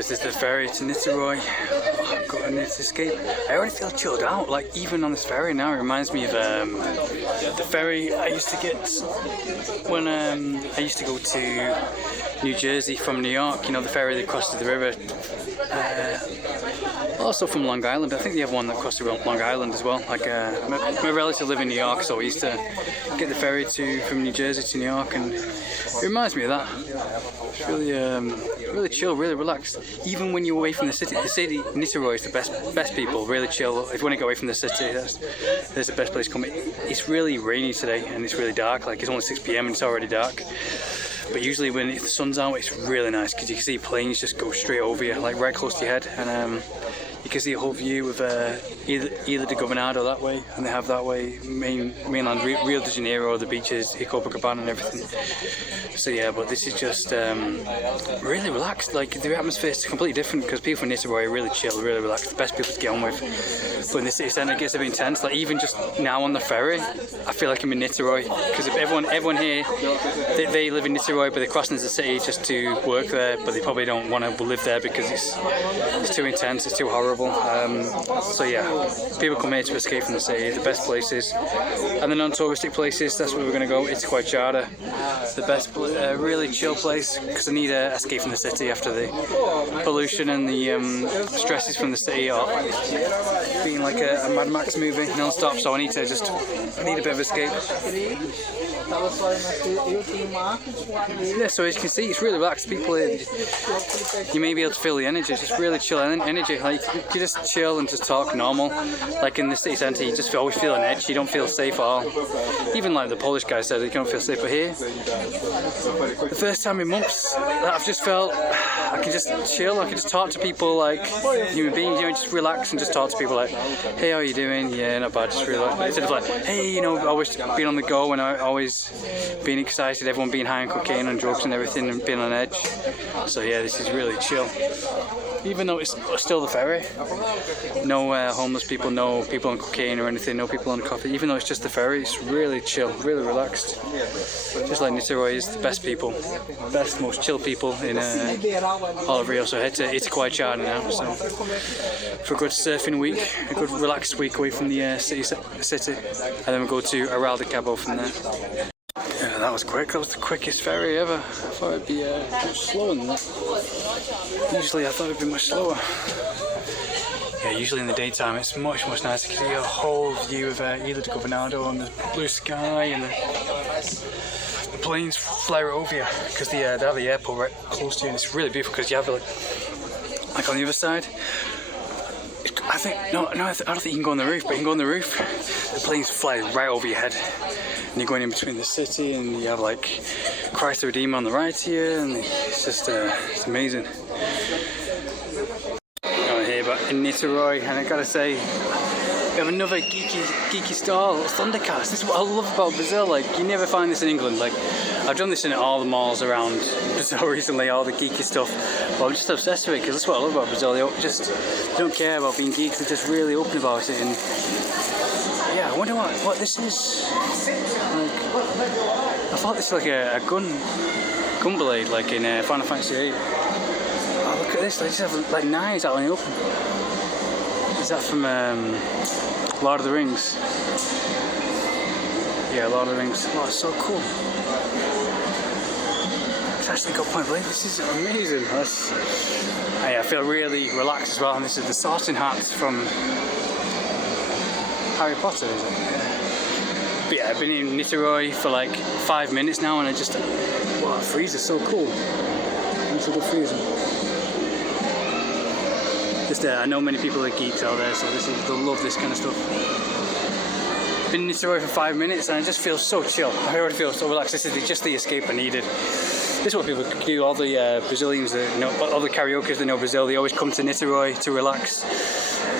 guys, this is the ferry to Niteroi. I've got an escape. I already feel chilled out, like even on this ferry now. It reminds me of the ferry I used to get when I used to go to New Jersey from New York. You know, the ferry that crosses the river. Also from Long Island. I think they have one that crosses Long Island as well. Like my relatives live in New York, so we used to get the ferry from New Jersey to New York, and it reminds me of that. It's really, really chill, really relaxed. Even when you're away from the city, Niteroi is the best people. Really chill. If you want to get away from the city, that's the best place to come. It's really rainy today, and it's really dark. Like it's only 6 p.m. and it's already dark. But usually when the sun's out, it's really nice because you can see planes just go straight over you, like right close to your head, and you can see a whole view of either the Governado that way, and they have that way mainland Rio de Janeiro, the beaches, Itacoatiara and everything. So yeah, but this is just really relaxed. Like the atmosphere is completely different because people from Niteroi are really chill, really relaxed. The best people to get on with. But in the city centre, it gets a bit intense. Like even just now on the ferry, I feel like I'm in Niteroi because if everyone here, they live in Niteroi, but they're crossing the city just to work there, but they probably don't want to live there because it's too intense, it's too horrible. So yeah, people come here to escape from the city. The best places, and the non-touristic places, that's where we're going to go. Itacoatiara, the best, really chill place because I need to escape from the city after the pollution and the stresses from the city or being like a Mad Max movie non-stop. So I need a bit of escape. Yeah, so as you can see, it's really relaxed. People here, you may be able to feel the energy. It's just really chill energy. Like you just chill and just talk normal. Like in the city centre, you just always feel an edge. You don't feel safe at all. Even like the Polish guy said, you don't feel safe. But here, the first time in months that I've just felt I can just chill. I can just talk to people like human beings. You know, just relax and just talk to people like, hey, how are you doing? Yeah, not bad. Just relax. Instead of like, hey, you know, always being on the go and always being excited, everyone being high on cocaine and drugs and everything and being on edge. So yeah, this is really chill. Even though it's still the ferry, no homeless people, no people on cocaine or anything, no people on coffee. Even though it's just the ferry, it's really chill, really relaxed. Just like Niteroi is the best people, best, most chill people in all of Rio. So head to Itacoatiara now. So for a good surfing week, a good relaxed week away from the city, and then we'll go to Aral de Cabo from there. Yeah, that was quick. That was the quickest ferry ever. I thought it'd be much slower than that. Usually I thought it'd be much slower. Yeah, usually in the daytime it's much nicer. You can see a whole view of Ilha de Governado and the blue sky, and the planes fly right over you because they have the airport right close to you, and it's really beautiful because you have like on the other side. I don't think you can go on the roof, but you can go on the roof. The planes fly right over your head, and you're going in between the city, and you have like Christ the Redeemer on the right here, and it's just it's amazing. I'm here, but in Niteroi, and I gotta say, we have another geeky stall, Thundercast. This is what I love about Brazil. Like you never find this in England. Like I've done this in all the malls around Brazil recently, all the geeky stuff. But I'm just obsessed with it because that's what I love about Brazil. They don't care about being geeks. They're just really open about it. And yeah, I wonder what this is. Like, I thought this was like a gun blade, like in Final Fantasy VIII. Oh, look at this. They just have like knives out in the open. Is that from Lord of the Rings? Yeah, Lord of the Rings. Oh, it's so cool. It's actually got point blank. This is amazing. I feel really relaxed as well. And this is the sorting hat from Harry Potter, is it? But yeah, I've been in Niteroi for like 5 minutes now, and wow, the freezer's so cool. It's a good freezer. I know many people are geeks out there, so they'll love this kind of stuff. Been in Niteroi for 5 minutes and I just feel so chill. I already feel so relaxed. This is just the escape I needed. This is what people do. All the Brazilians that know, all the karaokers that know Brazil, they always come to Niteroi to relax.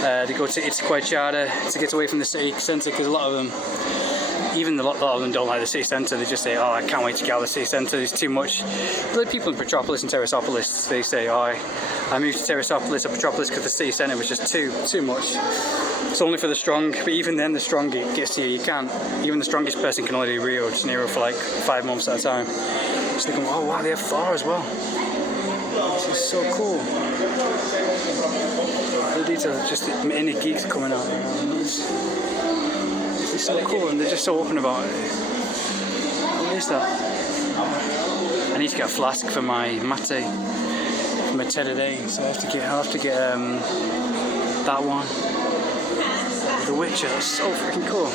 They go to Itacoatiara to get away from the city centre because a lot of them, even a lot of them don't like the city centre. They just say, oh, I can't wait to get out of the city centre, there's too much. Like people in Petropolis and Teresopolis, they say, oh, I moved to Teresopolis or Petropolis because the city centre was just too much. It's only for the strong, but even then the strong gets to you. You can't, even the strongest person can only do Rio de Janeiro for like 5 months at a time. So they go, oh wow, they have Thor as well. This is so cool. The details, just the many geeks coming out. This is so cool, and they're just so open about it. What is that? I need to get a flask for my mate, for my Niteroi, so I'll have to get that one. The Witcher, that's so freaking cool.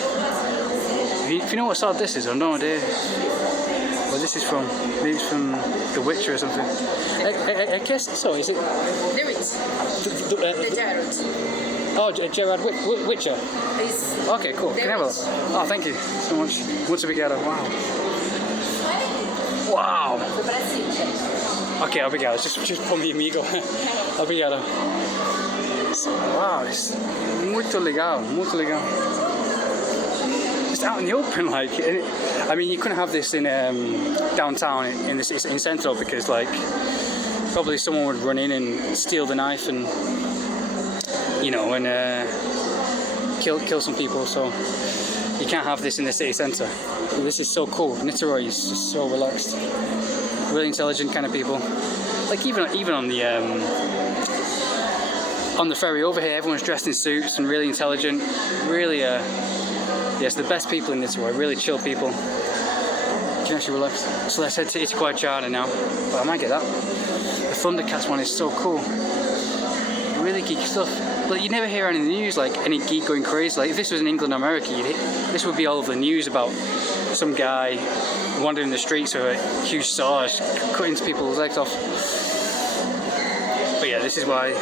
If you know what sword this is, I have no idea. Where this is from, maybe it's from The Witcher or something. I guess so, is it? The Gerard. Oh, Gerard Witcher? Okay, cool. Can I have a look? Oh, thank you so much. Once a Brigada, wow. Wow! Okay, obrigado. Just por mi amigo. Obrigado. Wow, it's muito legal, muito legal. Just out in the open, like. I mean, you couldn't have this in downtown in Central because, like, probably someone would run in and steal the knife and, you know, and kill some people. So you can't have this in the city centre. This is so cool. Niteroi is just so relaxed, really intelligent kind of people. Like even on the ferry over here, everyone's dressed in suits and really intelligent. Really, yes, the best people in Niteroi. Really chill people. You can actually relax. So let's head to Itacoatiara now. But I might get that. The Thundercats one is so cool. Really geeky stuff. But you never hear any in the news, like any geek going crazy. Like if this was in England or America, this would be all over the news about some guy wandering the streets with a huge saw, cutting people's legs off. But yeah, this is why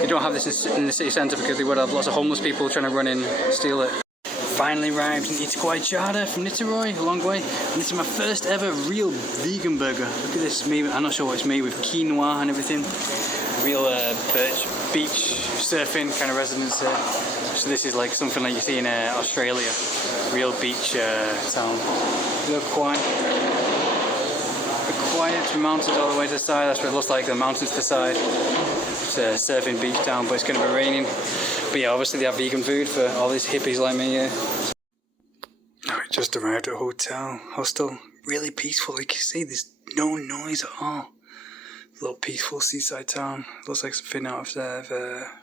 they don't have this in the city centre, because they would have lots of homeless people trying to run in and steal it. Finally arrived in Itacoatiara from Niteroi, a long way. And this is my first ever real vegan burger. Look at this, I'm not sure what it's made with, quinoa and everything. Real beach surfing kind of residence here. So this is like something like you see in Australia. Real beach town. Real quiet. Mountains all the way to the side. That's what it looks like, the mountains to the side. It's a surfing beach town, but it's going to be raining. But yeah, obviously they have vegan food for all these hippies like me here. I just arrived at a hostel. Really peaceful, like you see, there's no noise at all. A little peaceful seaside town. Looks like something out of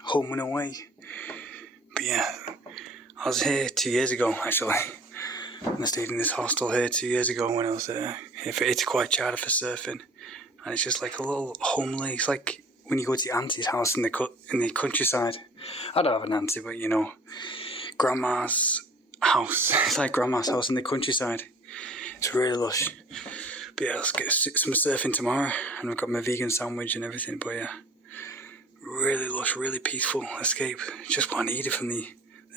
Home and Away. But yeah, I was here 2 years ago actually. And I stayed in this hostel here 2 years ago when I was here for Itacoatiara for surfing. And it's just like a little homely. It's like when you go to your auntie's house in the countryside. I don't have an auntie, but you know, grandma's house. It's like grandma's house in the countryside. It's really lush. But yeah, let's get some surfing tomorrow. And I've got my vegan sandwich and everything. But yeah, really lush, really peaceful escape. Just what I needed from the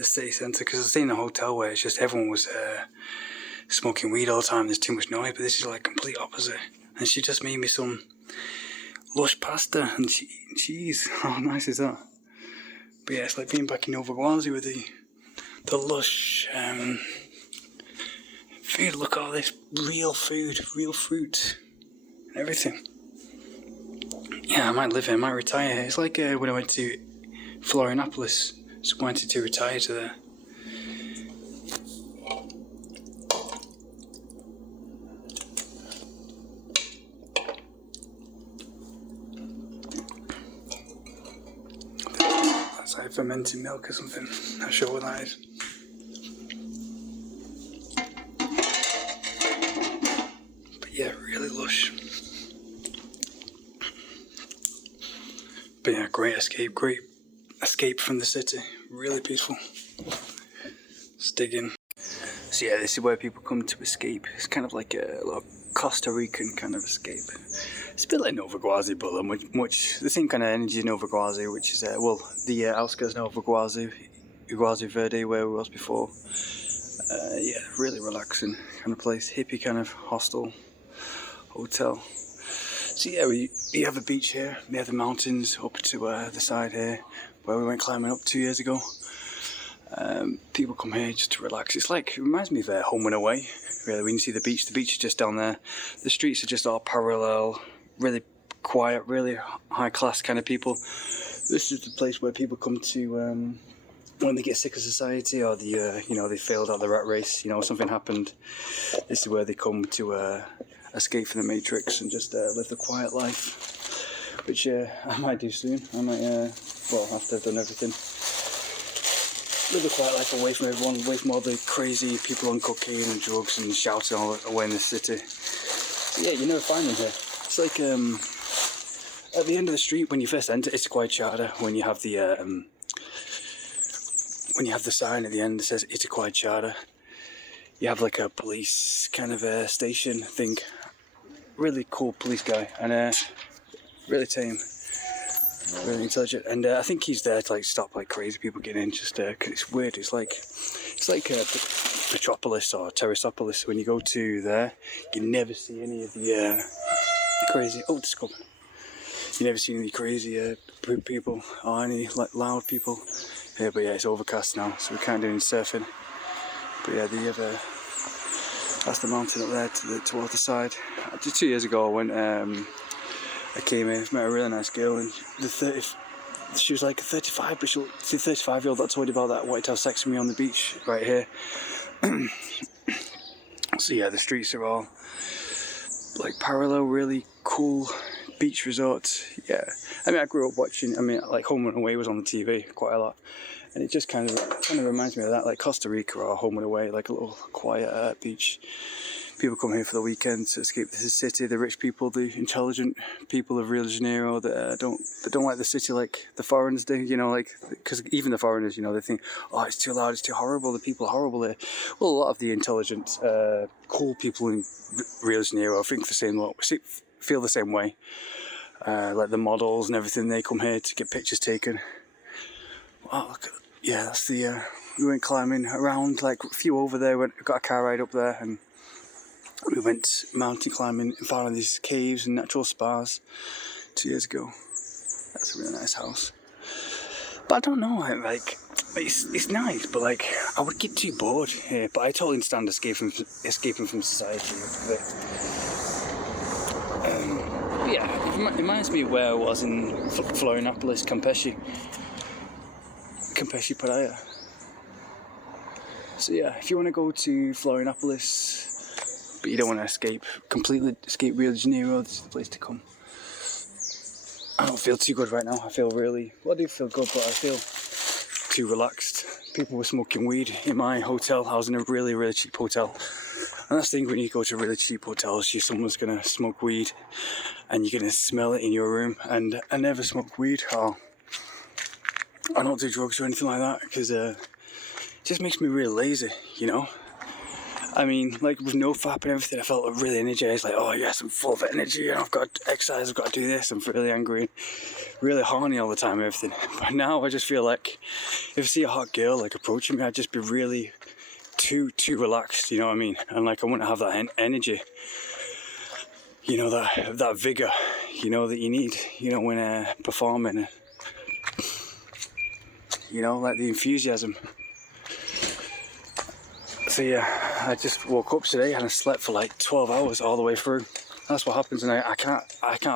city centre. Because I was staying in a hotel where it's just everyone was smoking weed all the time. There's too much noise. But this is like complete opposite. And she just made me some lush pasta and cheese. How nice is that? But yeah, it's like being back in Overguazi with the lush food. Look at all this real food, real fruit, and everything. Yeah, I might live here, I might retire here. It's like when I went to Florianopolis, just wanted to retire to there. That's like fermented milk or something. Not sure what that is. Yeah, really lush. But yeah, great escape from the city. Really peaceful. Let's dig in. So yeah, this is where people come to escape. It's kind of like a little Costa Rican kind of escape. It's a bit like Overguazi, but much the same kind of energy in Overguazi, which is the outskirts of Overguazi, Iguazu Verde, where we was before. Yeah, really relaxing kind of place, hippie kind of hostel. Hotel. So yeah, we have a beach here. We have the mountains up to the side here, where we went climbing up 2 years ago. People come here just to relax. It reminds me of Home and Away. Really, when you see the beach is just down there. The streets are just all parallel, really quiet, really high class kind of people. This is the place where people come to when they get sick of society, or they failed out the rat race. Something happened. This is where they come to escape from the Matrix and just live the quiet life, which I might do soon. I might, well, after I've done everything, live the quiet life away from everyone, away from all the crazy people on cocaine and drugs and shouting all away in the city. Yeah, you never find them here. It's like at the end of the street when you first enter Itacoatiara, when you have the sign at the end that says Itacoatiara, you have like a police kind of station thing. Really cool police guy, and really tame, really intelligent, and I think he's there to like stop like crazy people getting in. Just 'cause it's weird. It's like Metropolis or Terrasopolis. When you go to there, you never see any of the crazy. Oh, just come. You never see any crazy people or any like loud people. Yeah, but yeah, it's overcast now, so we can't do any surfing. But yeah, that's the mountain up there towards the side. 2 years ago, I went. I came in, met a really nice girl, and she was like 35, but she's the 35-year-old that I told you about that wanted to have sex with me on the beach right here. So yeah, the streets are all like parallel, really cool beach resorts. Yeah, I mean, I grew up watching. I mean, like Home and Away was on the TV quite a lot, and it just kind of reminds me of that, like Costa Rica or Home and Away, like a little quiet beach. People come here for the weekend to escape the city. The rich people, the intelligent people of Rio de Janeiro that don't like the city like the foreigners do. You know, like because even the foreigners, you know, they think, oh, it's too loud, it's too horrible. The people are horrible here. Well, a lot of the intelligent, cool people in Rio de Janeiro think the same. Feel the same way. Like the models and everything, they come here to get pictures taken. Wow, look at, yeah, that's the. We went climbing around, like a few over there. Got a car ride up there, and we went mountain climbing and found these caves and natural spas 2 years ago. That's a really nice house. But I don't know, like it's nice, but like I would get too bored here. But I totally understand escaping from society. But yeah, it reminds me where I was in Florianopolis, Campeche Playa. So yeah, if you want to go to Florianopolis, but you don't want to completely escape Rio de Janeiro, this is the place to come. I don't feel too good right now. I do feel good, but I feel too relaxed. People were smoking weed in my hotel. I was in a really, really cheap hotel. And that's the thing, when you go to really cheap hotels, someone's going to smoke weed and you're going to smell it in your room. And I never smoke weed, or I don't do drugs or anything like that, because it just makes me really lazy, you know? I mean, like with no fap and everything, I felt really energized, like, oh yes, I'm full of energy, and I've got to exercise, I've got to do this, I'm really angry, really horny all the time and everything. But now I just feel like, if I see a hot girl like approaching me, I'd just be really too relaxed, you know what I mean? And like I wouldn't have that energy, you know, that vigor, you know, that you need, you know, when performing, you know, like the enthusiasm. So yeah, I just woke up today and I slept for like 12 hours all the way through. That's what happens, and I can't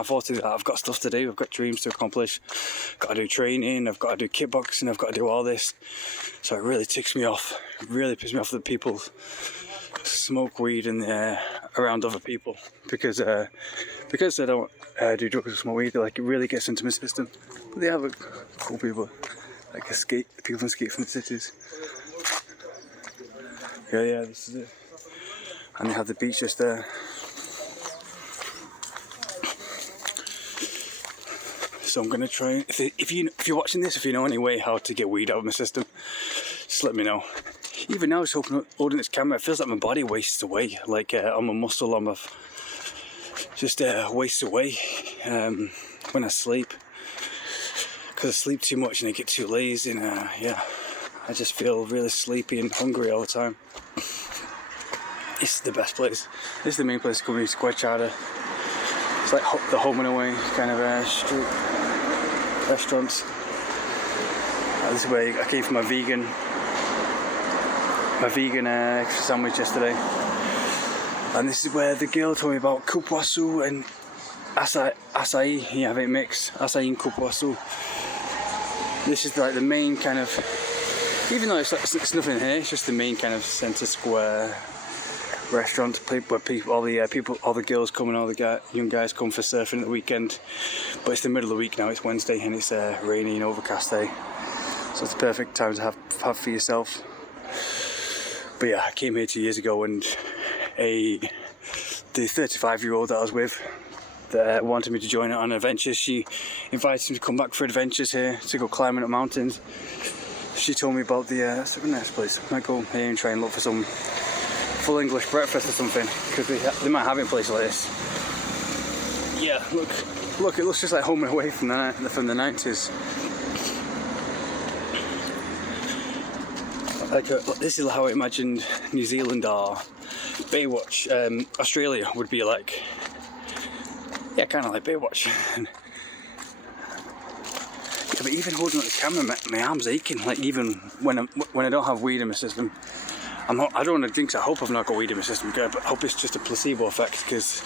afford to do that. I've got stuff to do, I've got dreams to accomplish, got to do training, I've got to do kickboxing, I've got to do all this. So it really ticks me off. It really pisses me off that people smoke weed around other people, because they don't do drugs or smoke weed. Like, it really gets into my system. But they have cool people, like people escape from the cities. Yeah, this is it. And they have the beach just there. So I'm gonna try. If you're watching this, if you know any way how to get weed out of my system, just let me know. Even now, just holding this camera, it feels like my body wastes away. Like on my muscle, on my just wastes away when I sleep. Because I sleep too much and I get too lazy, and yeah, I just feel really sleepy and hungry all the time. This is the best place. This is the main place to come in, Itacoatiara. It's like the Home and Away kind of street restaurants. This is where I came for my vegan sandwich yesterday. And this is where the girl told me about cupuaçu and acai. Yeah, I have it mixed, acai and cupuaçu. This is like the main kind of, even though it's nothing here, it's just the main kind of centre square restaurant where all the girls come and all the young guys come for surfing at the weekend. But it's the middle of the week now. It's Wednesday and it's a rainy and overcast day, so it's the perfect time to have for yourself. But yeah, I came here 2 years ago, and the 35-year-old that I was with that wanted me to join her on adventures, she invited me to come back for adventures here to go climbing up mountains. She told me about that's a nice place. I might go here and try and look for some full English breakfast or something, because they might have it in places like this. Yeah, look, it looks just like home and away from the 90s. This is how I imagined New Zealand or Baywatch, Australia would be like. Yeah, kind of like Baywatch. Yeah, but even holding up the camera, my arm's aching. Like even when I don't have weed in my system, I don't want to jinx. I hope I've not got weed in my system, but I hope it's just a placebo effect, because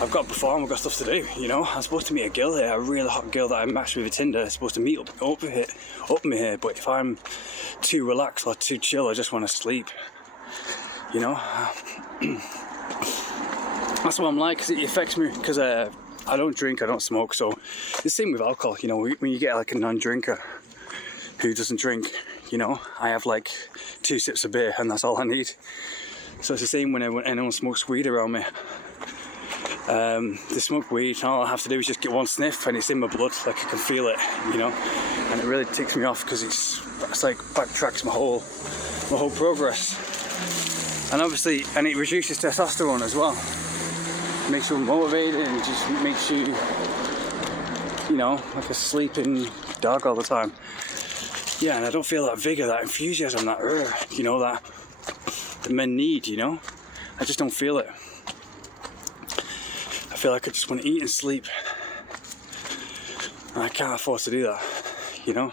I've got to perform. I've got stuff to do. You know, I'm supposed to meet a girl here, a really hot girl that I matched with a Tinder. I'm supposed to meet up me here. But if I'm too relaxed or too chill, I just want to sleep. You know, that's what I'm like, because it affects me, because I don't drink, I don't smoke. So it's the same with alcohol. You know, when you get like a non-drinker who doesn't drink, you know, I have like 2 sips of beer and that's all I need. So it's the same when anyone smokes weed around me. They smoke weed, and all I have to do is just get one sniff and it's in my blood, like I can feel it, you know, and it really ticks me off, because it's like backtracks my whole progress. And obviously, and it reduces testosterone as well. It makes you motivated and just makes you, you know, like a sleeping dog all the time. Yeah, and I don't feel that vigor, that enthusiasm, that you know, that men need, you know. I just don't feel it. I feel like I just want to eat and sleep, and I can't afford to do that, you know.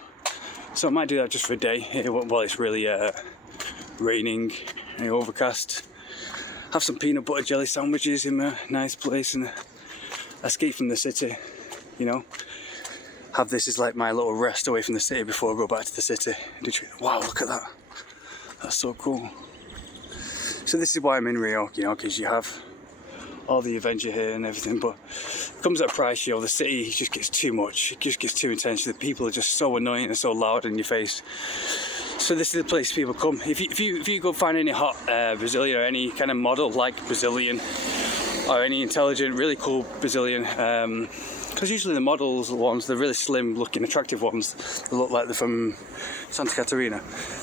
So I might do that just for a day while it's really raining and overcast. Have some peanut butter jelly sandwiches in a nice place and escape from the city, you know. Have this as like my little rest away from the city before I go back to the city. Wow, look at that. That's so cool. So this is why I'm in Rio, you know, because you have all the adventure here and everything, but it comes at a price, you know. The city just gets too much. It just gets too intense. The people are just so annoying and so loud in your face. So this is the place people come. If you go find any hot Brazilian or any kind of model like Brazilian, or any intelligent, really cool Brazilian, because usually the models, the ones, the really slim looking, attractive ones, they look like they're from Santa Catarina.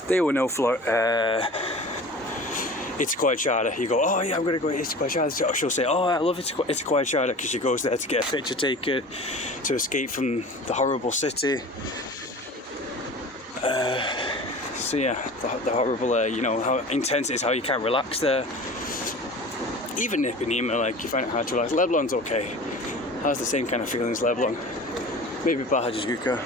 They will know for Itacoatiara. You go, oh yeah, I'm going to go to Itacoatiara. She'll say, oh, I love Itacoatiara, because she goes there to get a picture taken, to escape from the horrible city. So yeah, the horrible, you know, how intense it is, how you can't relax there. Even Ipanema, like, you find it hard to relax. Leblon's okay. Has the same kind of feeling as Leblon. Maybe Barra de Juca.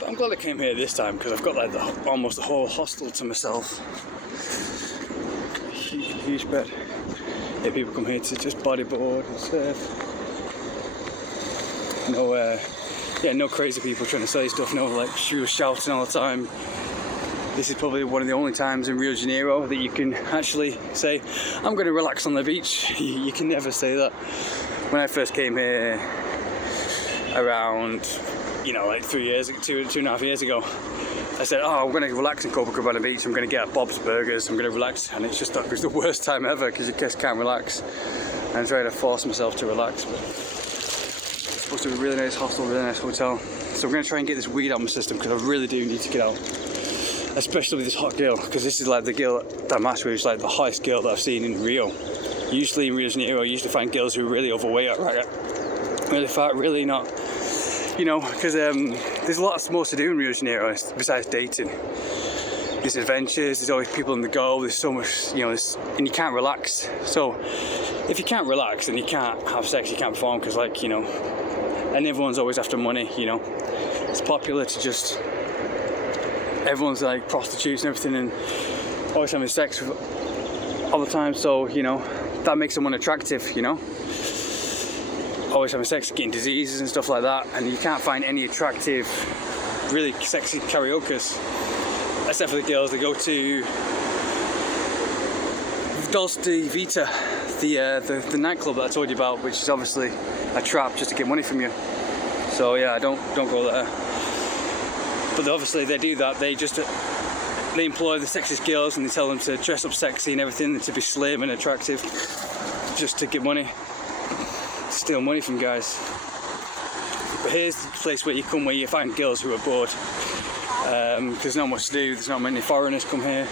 But I'm glad I came here this time, because I've got like almost the whole hostel to myself. Huge bed. Yeah, people come here to just bodyboard and surf. No crazy people trying to say stuff. No, like, she was shouting all the time. This is probably one of the only times in Rio de Janeiro that you can actually say, I'm going to relax on the beach. You can never say that. When I first came here around, you know, like 2 and a half years ago, I said, oh, I'm going to relax in Copacabana Beach. I'm going to get Bob's Burgers. I'm going to relax. And it's just it was the worst time ever, because you just can't relax. And I try to force myself to relax. But it's supposed to be a really nice hostel, really nice hotel. So I'm going to try and get this weed out of my system, because I really do need to get out. Especially with this hot girl, because this is like the girl that I'm matched with, is like the hottest girl that I've seen in Rio. Usually in Rio de Janeiro, I used to find girls who are really overweight, right? Really fat, really not, you know, because there's a lot more to do in Rio de Janeiro besides dating. There's adventures, there's always people on the go, there's so much, you know, and you can't relax. So if you can't relax, then you can't have sex, you can't perform, because, like, you know, and everyone's always after money, you know. It's popular to just, everyone's like prostitutes and everything, and always having sex all the time. So, you know, that makes someone attractive, you know. Always having sex, getting diseases and stuff like that, and you can't find any attractive really sexy karaoke's. Except for the girls, they go to Dolce Vita, the nightclub that I told you about, which is obviously a trap just to get money from you. So yeah, don't go there. But obviously they do that. They employ the sexiest girls and they tell them to dress up sexy and everything, and to be slim and attractive, just to get money, steal money from guys. But here's the place where you come, where you find girls who are bored, because there's not much to do. There's not many foreigners come here,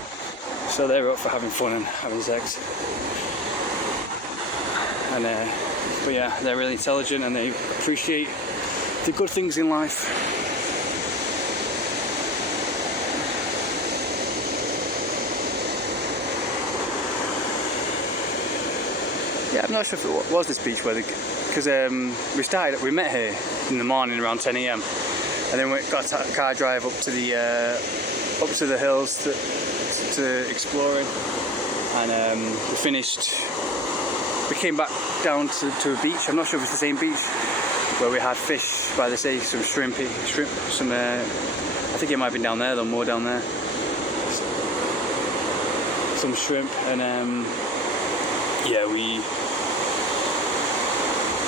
so they're up for having fun and having sex. And but yeah, they're really intelligent and they appreciate the good things in life. Yeah, I'm not sure if it was this beach where, because we met here in the morning around 10 AM, and then we got a car drive up to the hills to exploring, and we came back down to a beach. I'm not sure if it's the same beach, where we had fish by the sea, some shrimp, some I think it might have been down there though, more down there, some shrimp, and yeah, we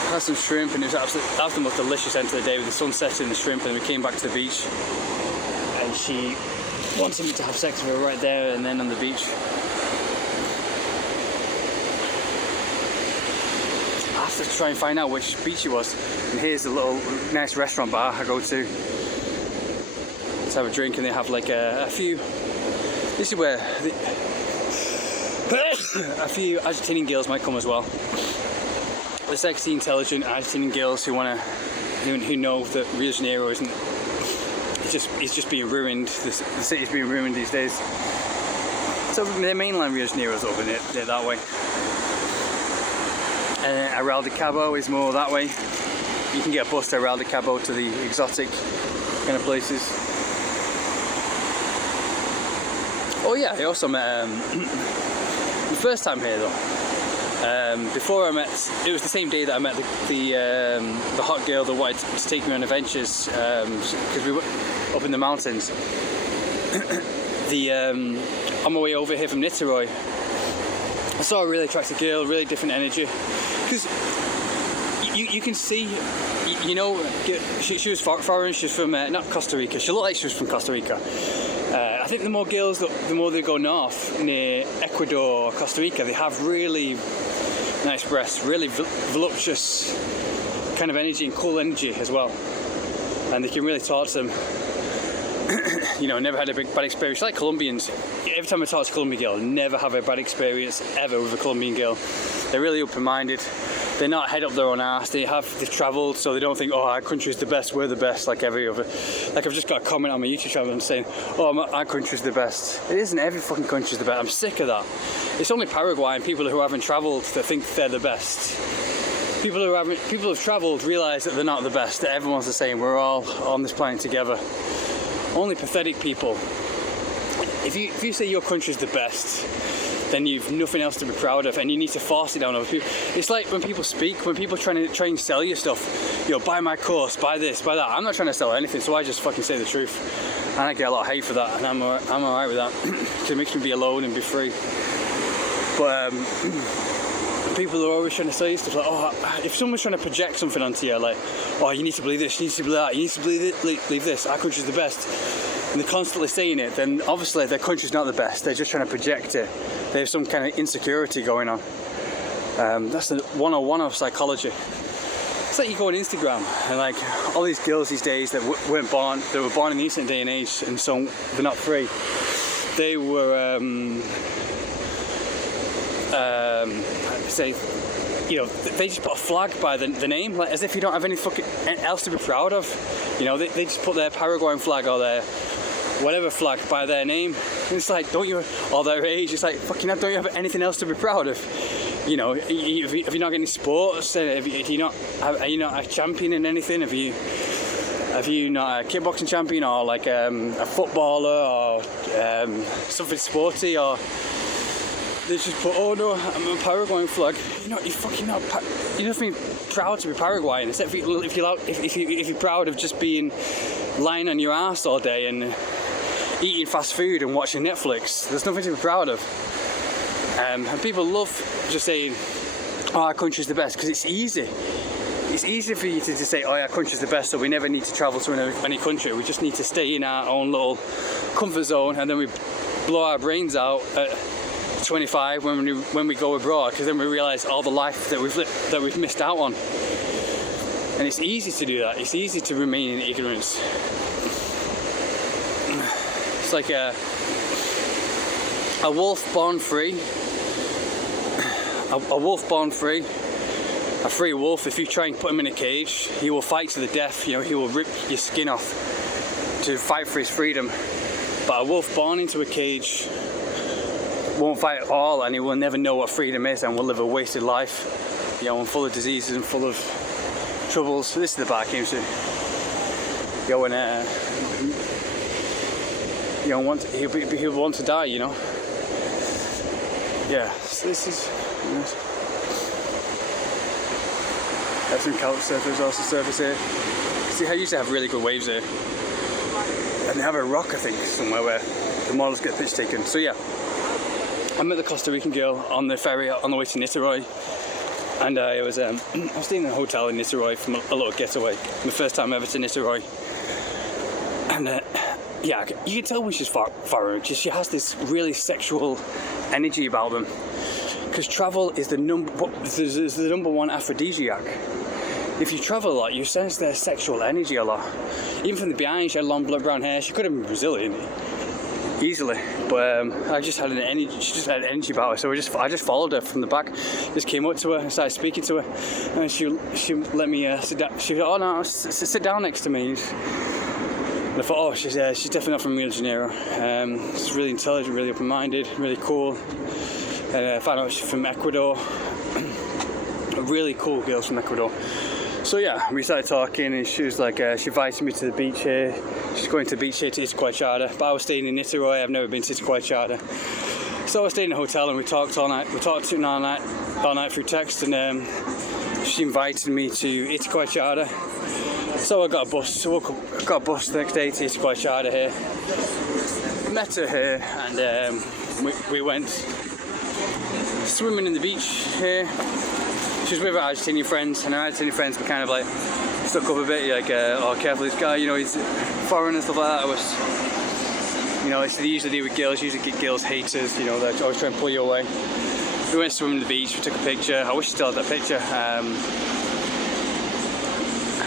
had some shrimp, and it was absolutely, that was the most delicious end to the day, with the sun setting and the shrimp. And we came back to the beach, and she wanted me to have sex with her right there and then on the beach. I have to try and find out which beach it was. And here's a little nice restaurant bar I go to. Let's have a drink, and they have like a few. This is where a few Argentinian girls might come as well. The sexy, intelligent Argentinian girls who know that Rio de Janeiro isn't. It's just being ruined. The city's being ruined these days. So the mainland Rio de Janeiro is over there that way. Arral de Cabo is more that way. You can get a bus to Arral de Cabo, to the exotic kind of places. Oh yeah, I also met the first time here though. Before I met, it was the same day that I met the hot girl that wanted to take me on adventures, because we were up in the mountains. On my way over here from Niteroi, I saw a really attractive girl, really different energy, because you can see, you know, she was foreign. She was from not Costa Rica. She looked like she was from Costa Rica. I think the more girls, the more they go north, near Ecuador or Costa Rica, they have really nice breasts, really voluptuous kind of energy and cool energy as well. And they can really talk to them. You know, never had a bad experience. Like Colombians, every time I talk to a Colombian girl, I never have a bad experience ever with a Colombian girl. They're really open-minded. They're not head up their own arse. They've travelled, so they don't think, oh, our country's the best, we're the best, like every other. Like I've just got a comment on my YouTube channel and saying, oh, our country's the best. It isn't. Every fucking country's the best. I'm sick of that. It's only Paraguay and people who haven't travelled that think they're the best. People who've travelled realise that they're not the best. That everyone's the same. We're all on this planet together. Only pathetic people. If you say your country's the best, then you've nothing else to be proud of, and you need to force it down other people. It's like when people speak, when people try and sell you stuff, you know, buy my course, buy this, buy that. I'm not trying to sell anything, so I just fucking say the truth. And I get a lot of hate for that, and I'm alright with that, because it makes me be alone and be free. But people are always trying to sell you stuff like, oh, if someone's trying to project something onto you, like, oh, you need to believe this, you need to believe that, you need to believe this, our country's the best, and they're constantly saying it, then obviously their country's not the best. They're just trying to project it. They have some kind of insecurity going on. That's the 101 of psychology. It's like you go on Instagram and like all these girls these days that were born in the instant day and age, and so they're not free. They were say, you know, they just put a flag by the name, like as if you don't have any fucking else to be proud of. You know, they just put their Paraguayan flag or their whatever flag by their name. And it's like, don't you, or their age, it's like, fucking don't you have anything else to be proud of? You know, have you not got any sports? Are you not a champion in anything? Have you not a kickboxing champion, or like a footballer, or something sporty, or they just put, oh no, I'm a Paraguayan flag. You know, you're fucking not. You don't mean proud to be Paraguayan. Except if you're proud of just being lying on your ass all day and eating fast food and watching Netflix. There's nothing to be proud of. And people love just saying, oh, our country's the best, because it's easy. It's easy for you to just say, oh, our country's the best, so we never need to travel to any country. We just need to stay in our own little comfort zone, and then we blow our brains out at 25 when we go abroad, because then we realise all the life that we've missed out on. And it's easy to do that. It's easy to remain in ignorance. It's like a wolf born free. A wolf born free. A free wolf, if you try and put him in a cage, he will fight to the death. You know, he will rip your skin off to fight for his freedom. But a wolf born into a cage won't fight at all, and he will never know what freedom is, and will live a wasted life, you know, and full of diseases and full of troubles. So this is the bar I came to. Go and you know, he'll want to die, you know. Yeah, so this is. You know, have some couch surfers, also surface here. See, I used to have really good waves here. And they have a rock, I think, somewhere where the models get pitch taken. So yeah, I met the Costa Rican girl on the ferry on the way to Niteroi. And I was staying in a hotel in Niteroi from a little getaway. My first time ever to Niteroi. And yeah, you can tell when she's foreign, because she has this really sexual energy about them. Because travel is the number one aphrodisiac. If you travel a lot, you sense their sexual energy a lot. Even from the behind, she had long blood brown hair. She could have been Brazilian easily, but I just had an energy. She just had an energy about her, so I just followed her from the back. Just came up to her and started speaking to her, and she let me sit down. She goes, "Oh no, sit down next to me." And I thought, oh, she's definitely not from Rio de Janeiro. She's really intelligent, really open-minded, really cool. And I found out she's from Ecuador. A really cool girl from Ecuador. So yeah, we started talking, and she was like, she invited me to the beach here. She's going to the beach here to Itacoatiara, but I was staying in Niteroi. I've never been to Itacoatiara. So I was staying in a hotel, and we talked all night. We talked all night through text, and she invited me to Itacoatiara. So I got a bus. So I got a bus the next day to Itacoatiara here. Met her here, and we went swimming in the beach here. She was with her Argentinian friends, and her Argentinian friends were kind of like stuck up a bit, like, oh, careful this guy, you know, he's foreign and stuff like that. I was, you know, they usually do with girls, usually get girls haters, you know, they're always trying to pull you away. We went swimming in the beach, we took a picture. I wish she still had that picture.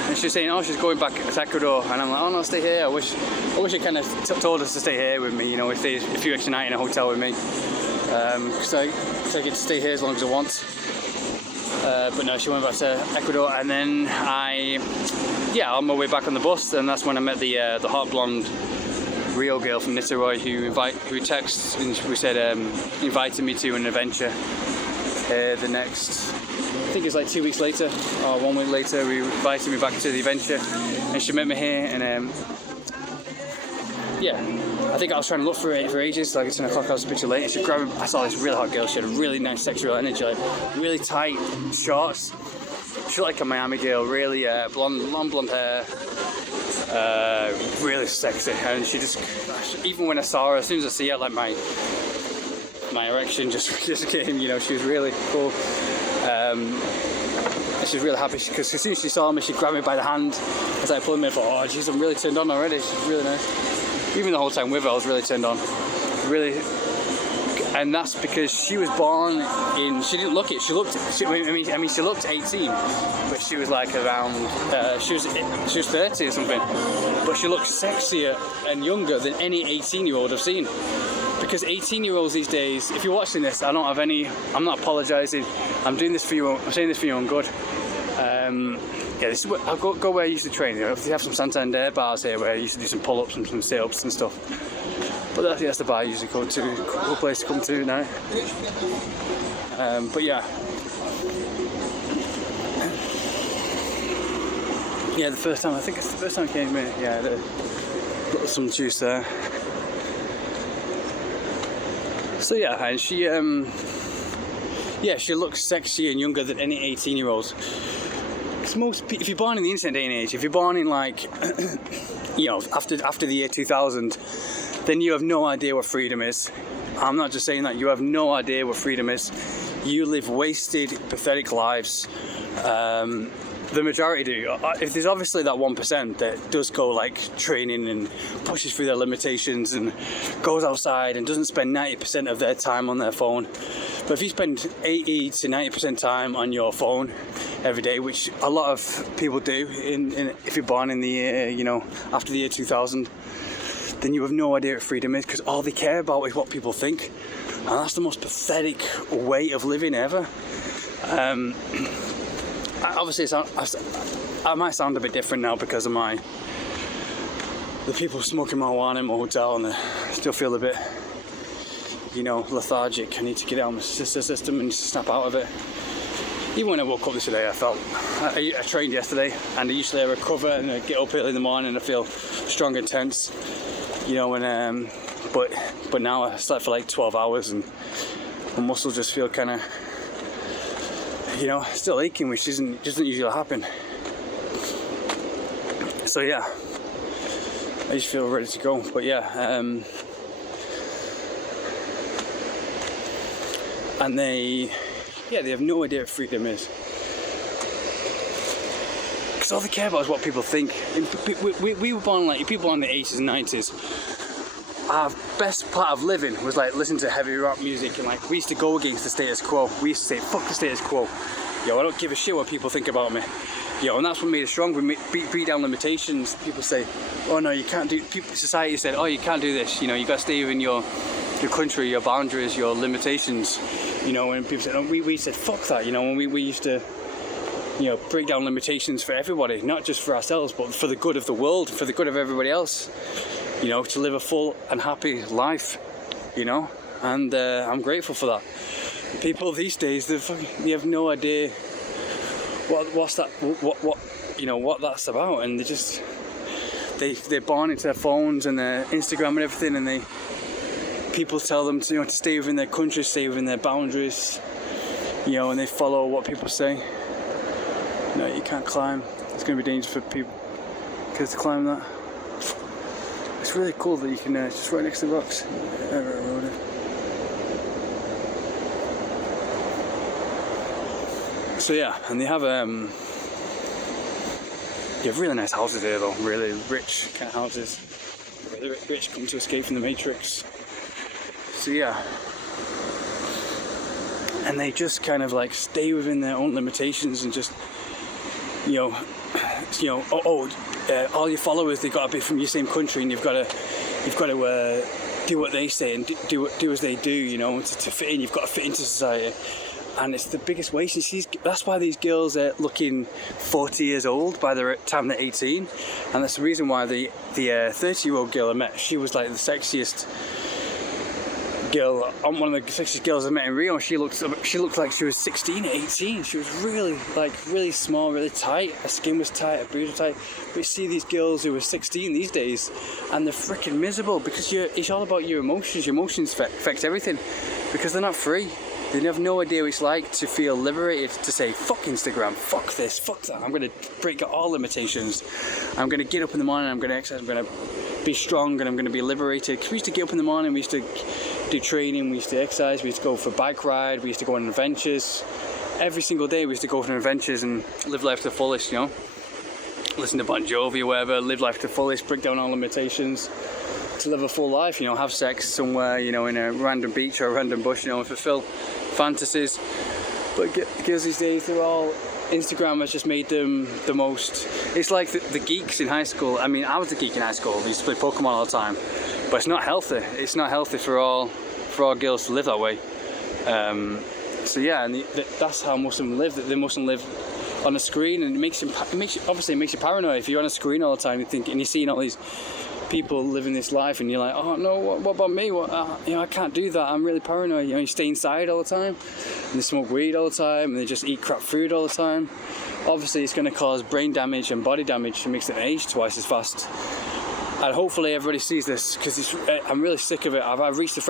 And she was saying, oh, she's going back to Ecuador, and I'm like, oh no, stay here. I wish she kind of told us to stay here with me, you know, stay a few extra nights in a hotel with me. Because I get to stay here as long as I want. But no, she went back to Ecuador, and then on my way back on the bus, and that's when I met the hot blonde Rio girl from Niteroi who texted, and we said invited me to an adventure. The next, I think it's like 2 weeks later or 1 week later, we invited me back to the adventure, and she met me here, and I think I was trying to look for it for ages. Like at 10 o'clock, I was a picture late. She grabbed me. I saw this really hot girl. She had a really nice sexual energy, like really tight shorts. She looked like a Miami girl, really long blonde hair, really sexy. And she just, even when I saw her, as soon as I see her, like my erection just came. You know, she was really cool. She was really happy because as soon as she saw me, she grabbed me by the hand. I started pulling me. I thought, oh, jeez, I'm really turned on already. She's really nice. Even the whole time with her, I was really turned on. Really, and that's because she was born in. She didn't look it. She looked 18, but she was like around. She was 30 or something. But she looked sexier and younger than any 18-year-old I've seen. Because 18-year-olds these days, if you're watching this, I don't have any. I'm not apologising. I'm doing this for you. I'm saying this for your own good. Yeah, this is where I'll go where I used to train. You know, they have some Santander bars here where I used to do some pull-ups and some sit-ups and stuff. But that's the bar I usually go to. Cool place to come to now. But yeah, the first time, I think it's the first time I came in. Yeah, got some juice there. So yeah, and she looks sexier and younger than any 18-year-olds. Because if you're born in the internet day and age, if you're born in like, after the year 2000, then you have no idea what freedom is. I'm not just saying that, you have no idea what freedom is. You live wasted, pathetic lives. The majority do. If there's obviously that 1% that does go like training and pushes through their limitations and goes outside and doesn't spend 90% of their time on their phone. But if you spend 80 to 90% time on your phone every day, which a lot of people do, if you're born in the year, after the year 2000, then you have no idea what freedom is, because all they care about is what people think. And that's the most pathetic way of living ever. Obviously, I might sound a bit different now because of the people smoking marijuana in my hotel, and I still feel a bit, lethargic. I need to get out of my system and snap out of it. Even when I woke up today, I trained yesterday, and usually I recover and I get up early in the morning and I feel strong and tense, but now I slept for like 12 hours and my muscles just feel kind of, still aching, which doesn't usually happen. So yeah, I just feel ready to go. But yeah, and they have no idea what freedom is, because all they care about is what people think. We were born like people in the 80s and 90s. Our best part of living was like listening to heavy rock music, and like we used to go against the status quo. We used to say, fuck the status quo. I don't give a shit what people think about me. And that's what made us strong. We beat down limitations. People say, oh no, you can't do, society said, oh, you can't do this. You got to stay within your country, your boundaries, your limitations. When people said, oh, we said, fuck that. When we used to, break down limitations for everybody, not just for ourselves, but for the good of the world, for the good of everybody else. To live a full and happy life, and I'm grateful for that. People these days, they have no idea what that's about, and they're born into their phones and their Instagram and everything, and people tell them to stay within their country, stay within their boundaries, and they follow what people say. No, you can't climb. It's going to be dangerous for people kids to climb that. It's really cool that you can just right next to the rocks. So yeah, and they have really nice houses here though, really rich kind of houses. Where the rich come to escape from the Matrix. So yeah, and they just kind of like stay within their own limitations and just all your followers, they've got to be from your same country, and you've got to do what they say and do as they do, to fit in. You've got to fit into society, and it's the biggest waste. That's why these girls are looking 40 years old by the time they're 18, and that's the reason why the 30-year-old girl I met, she was like the sexiest girl, one of the sexiest girls I met in Rio. She looked like she was 16 or 18. She was really small, really tight. Her skin was tight, her boobs were tight. But you see these girls who are 16 these days, and they're freaking miserable, because it's all about your emotions. Your emotions affect everything, because they're not free. They have no idea what it's like to feel liberated, to say, fuck Instagram, fuck this, fuck that. I'm going to break all limitations. I'm going to get up in the morning, I'm going to exercise, I'm going to be strong, and I'm going to be liberated. Because we used to get up in the morning, we used to do training, we used to exercise, we used to go for a bike ride, we used to go on adventures. Every single day we used to go for adventures and live life to the fullest, Listen to Bon Jovi or whatever, live life to the fullest, break down all limitations. To live a full life, have sex somewhere, in a random beach or a random bush, fulfill fantasies. But girls these days, they're all, Instagram has just made them the most, it's like the geeks in high school. I mean, I was a geek in high school, we used to play Pokemon all the time, but it's not healthy. It's not healthy for all girls to live that way. So yeah, and that's how most of them live. They mostly live on a screen, and it makes you paranoid. If you're on a screen all the time, and you're seeing all these people living this life, and you're like, oh no, what about me? I can't do that. I'm really paranoid. You stay inside all the time, and they smoke weed all the time, and they just eat crap food all the time. Obviously, it's going to cause brain damage and body damage. It makes them age twice as fast. And hopefully, everybody sees this, because I'm really sick of it. I've reached a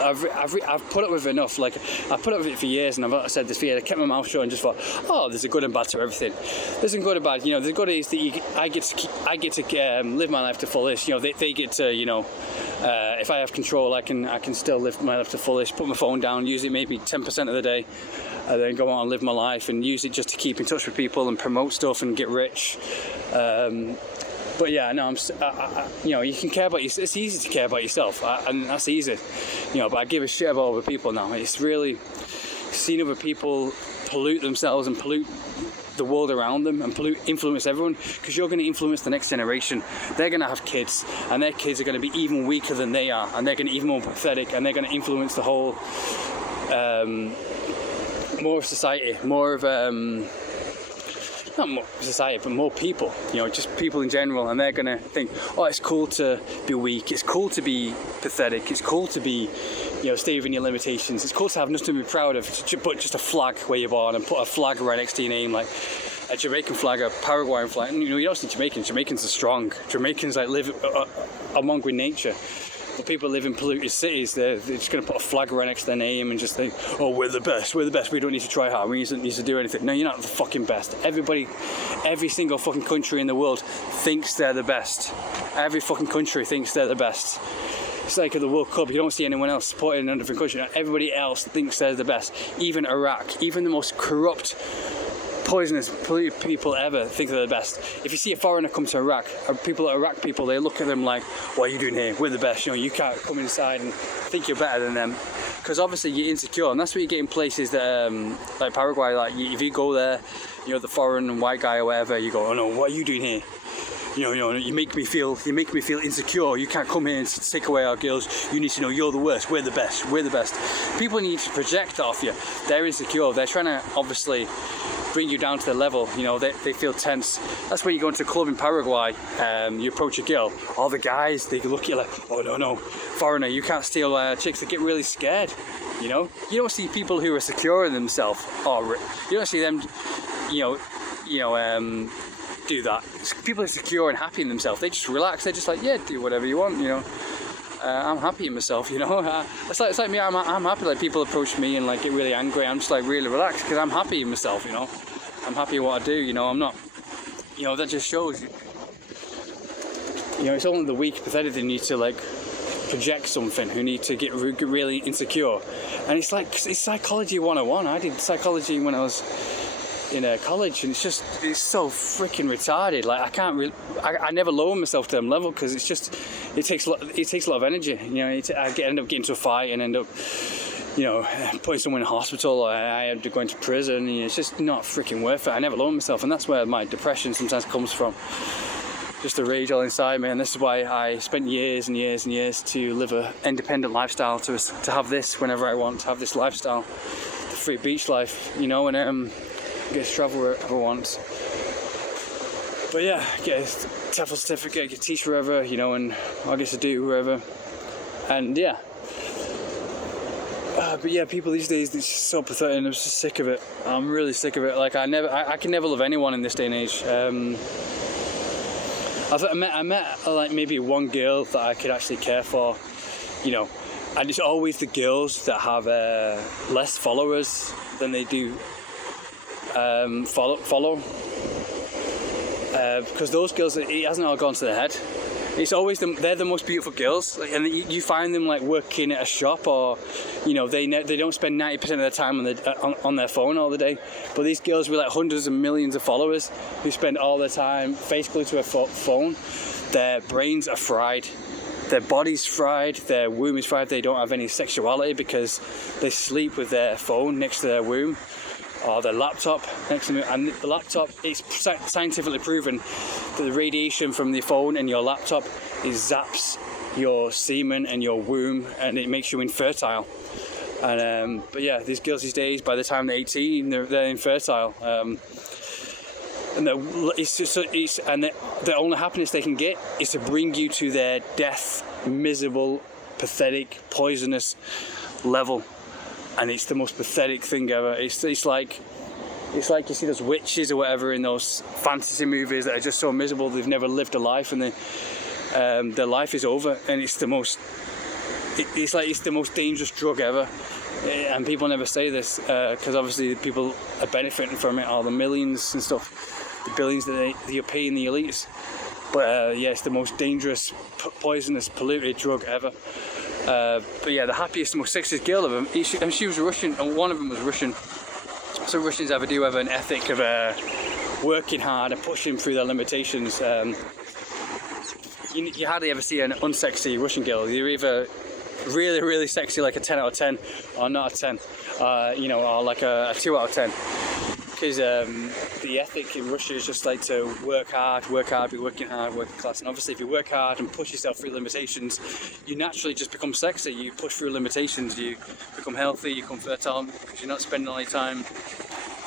I've put up with enough. Like, I've put up with it for years, and I've said this for years. I kept my mouth shut and just thought, oh, there's a good and bad to everything. There's some good and bad. You know, the good is that I get to live my life to fullest. You know, they get to, you know, if I have control, I can still live my life to fullest. Put my phone down, use it maybe 10% of the day, and then go on and live my life and use it just to keep in touch with people and promote stuff and get rich. But yeah, no, you know, you can care about yourself. It's easy to care about yourself, and that's easy, you know. But I give a shit about other people now. It's really seeing other people pollute themselves and pollute the world around them and influence everyone, because you're going to influence the next generation. They're going to have kids, and their kids are going to be even weaker than they are, and they're going to be even more pathetic, and they're going to influence the whole more of society, more of not more society, but more people, you know, just people in general. And they're gonna think, oh, it's cool to be weak, it's cool to be pathetic, it's cool to be, you know, stay within your limitations, it's cool to have nothing to be proud of, to put just a flag where you're born and put a flag right next to your name, like a Jamaican flag, a Paraguayan flag. You know, you don't see Jamaicans are strong. Jamaicans like live among with nature. But people live in polluted cities, they're just going to put a flag right next to their name and just think, oh, we're the best, we don't need to try hard, we don't need to do anything. No, you're not the fucking best. Every single fucking country in the world thinks they're the best. Every fucking country thinks they're the best. It's like at the World Cup, you don't see anyone else supporting another different country. Everybody else thinks they're the best. Even Iraq, even the most corrupt, poisonous, polluted people ever think they're the best. If you see a foreigner come to Iraq, or Iraq people, they look at them like, what are you doing here? We're the best. You know, you can't come inside and think you're better than them, because obviously you're insecure. And that's what you get in places that like Paraguay. Like, if you go there, you know, the foreign and white guy or whatever, you go, oh no, what are you doing here? You know, you make me feel insecure. You can't come here and take away our girls. You need to know you're the worst. We're the best. We're the best. People need to project that off you. They're insecure. They're trying to obviously bring you down to their level. You know, they feel tense. That's when you go into a club in Paraguay, you approach a girl, all the guys, they look at you like, oh no, foreigner, you can't steal chicks. They get really scared. You know, you don't see people who are secure in themselves, or you don't see them, do that. People are secure and happy in themselves. They just relax. They're just like, yeah, do whatever you want, you know. I'm happy in myself, you know. It's like me. I'm happy. Like, people approach me and like get really angry. I'm just like really relaxed because I'm happy in myself, you know. I'm happy in what I do, you know. I'm not, you know. That just shows, you know, it's only the weak, pathetic that need to like project something, who need to get really insecure. And it's like, it's psychology 101. I did psychology when I was in college, and it's so freaking retarded. Like, I never lower myself to them level, because it takes a lot of energy, you know. I end up getting into a fight and end up, you know, putting someone in hospital, or I end up going to prison. You know, it's just not freaking worth it. I never lower myself, and that's where my depression sometimes comes from. Just the rage all inside me. And this is why I spent years and years and years to live an independent lifestyle, to have this whenever I want, to have this lifestyle, the free beach life, you know, and get to travel wherever I want. But yeah, get a TEFL certificate, get to teach wherever, you know, and I get to do wherever. And yeah. But yeah, people these days, it's just so pathetic, and I'm just sick of it. I'm really sick of it. Like, I can never love anyone in this day and age. I met like maybe one girl that I could actually care for, you know, and it's always the girls that have less followers than they do follow, because those girls, it hasn't all gone to their head. It's always they're the most beautiful girls, and you find them like working at a shop, or you know, they don't spend 90% of their time on their phone all the day. But these girls with like hundreds of millions of followers, who spend all their time face glued to a phone, their brains are fried, their body's fried, their womb is fried. They don't have any sexuality because they sleep with their phone next to their womb, or their laptop next to me. And the laptop, it's scientifically proven that the radiation from the phone and your laptop, it zaps your semen and your womb, and it makes you infertile. And but yeah, these girls these days, by the time they're 18, they're infertile. And the only happiness they can get is to bring you to their death, miserable, pathetic, poisonous level. And it's the most pathetic thing ever. It's like you see those witches or whatever in those fantasy movies that are just so miserable. They've never lived a life, and their life is over. And it's it's the most dangerous drug ever, and people never say this because obviously people are benefiting from it, all the millions and stuff, the billions that you're paying the elites. But yeah, it's the most dangerous, poisonous, polluted drug ever. But yeah, the happiest, most sexiest girl of them, and she was Russian, and one of them was Russian. So Russians do have an ethic of working hard and pushing through their limitations. You hardly ever see an unsexy Russian girl. You're either really, really sexy, like a 10 out of 10, or not a 10, or like a 2 out of 10. Because the ethic in Russia is just like to work hard, be working hard, working class. And obviously if you work hard and push yourself through limitations, you naturally just become sexy. You push through limitations, you become healthy, you become fertile, because you're not spending all your time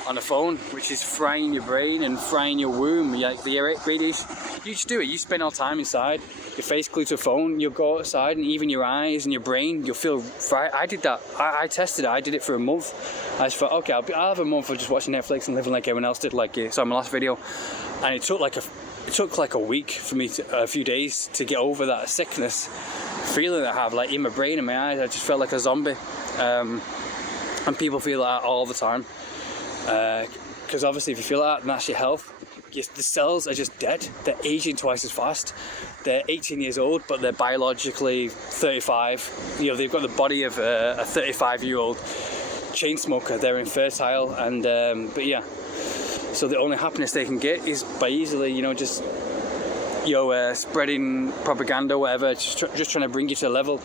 on a phone, which is frying your brain and frying your womb. Like the radiation, you just do it. You spend all time inside, your face glued to a phone, you'll go outside, and even your eyes and your brain, you'll feel fried. I did that. I tested it. I did it for a month. I just thought, okay, I'll have a month of just watching Netflix and living like everyone else did, like you saw in my last video. And it took like a week for me a few days to get over that sickness feeling that I have, like in my brain and my eyes. I just felt like a zombie. And people feel that all the time. Because obviously if you feel that, and that's your health, the cells are just dead. They're aging twice as fast. They're 18 years old, but they're biologically 35. They've got the body of a 35-year-old chain smoker. They're infertile, and but yeah, so the only happiness they can get is by easily, just spreading propaganda, whatever, just trying to bring you to a level,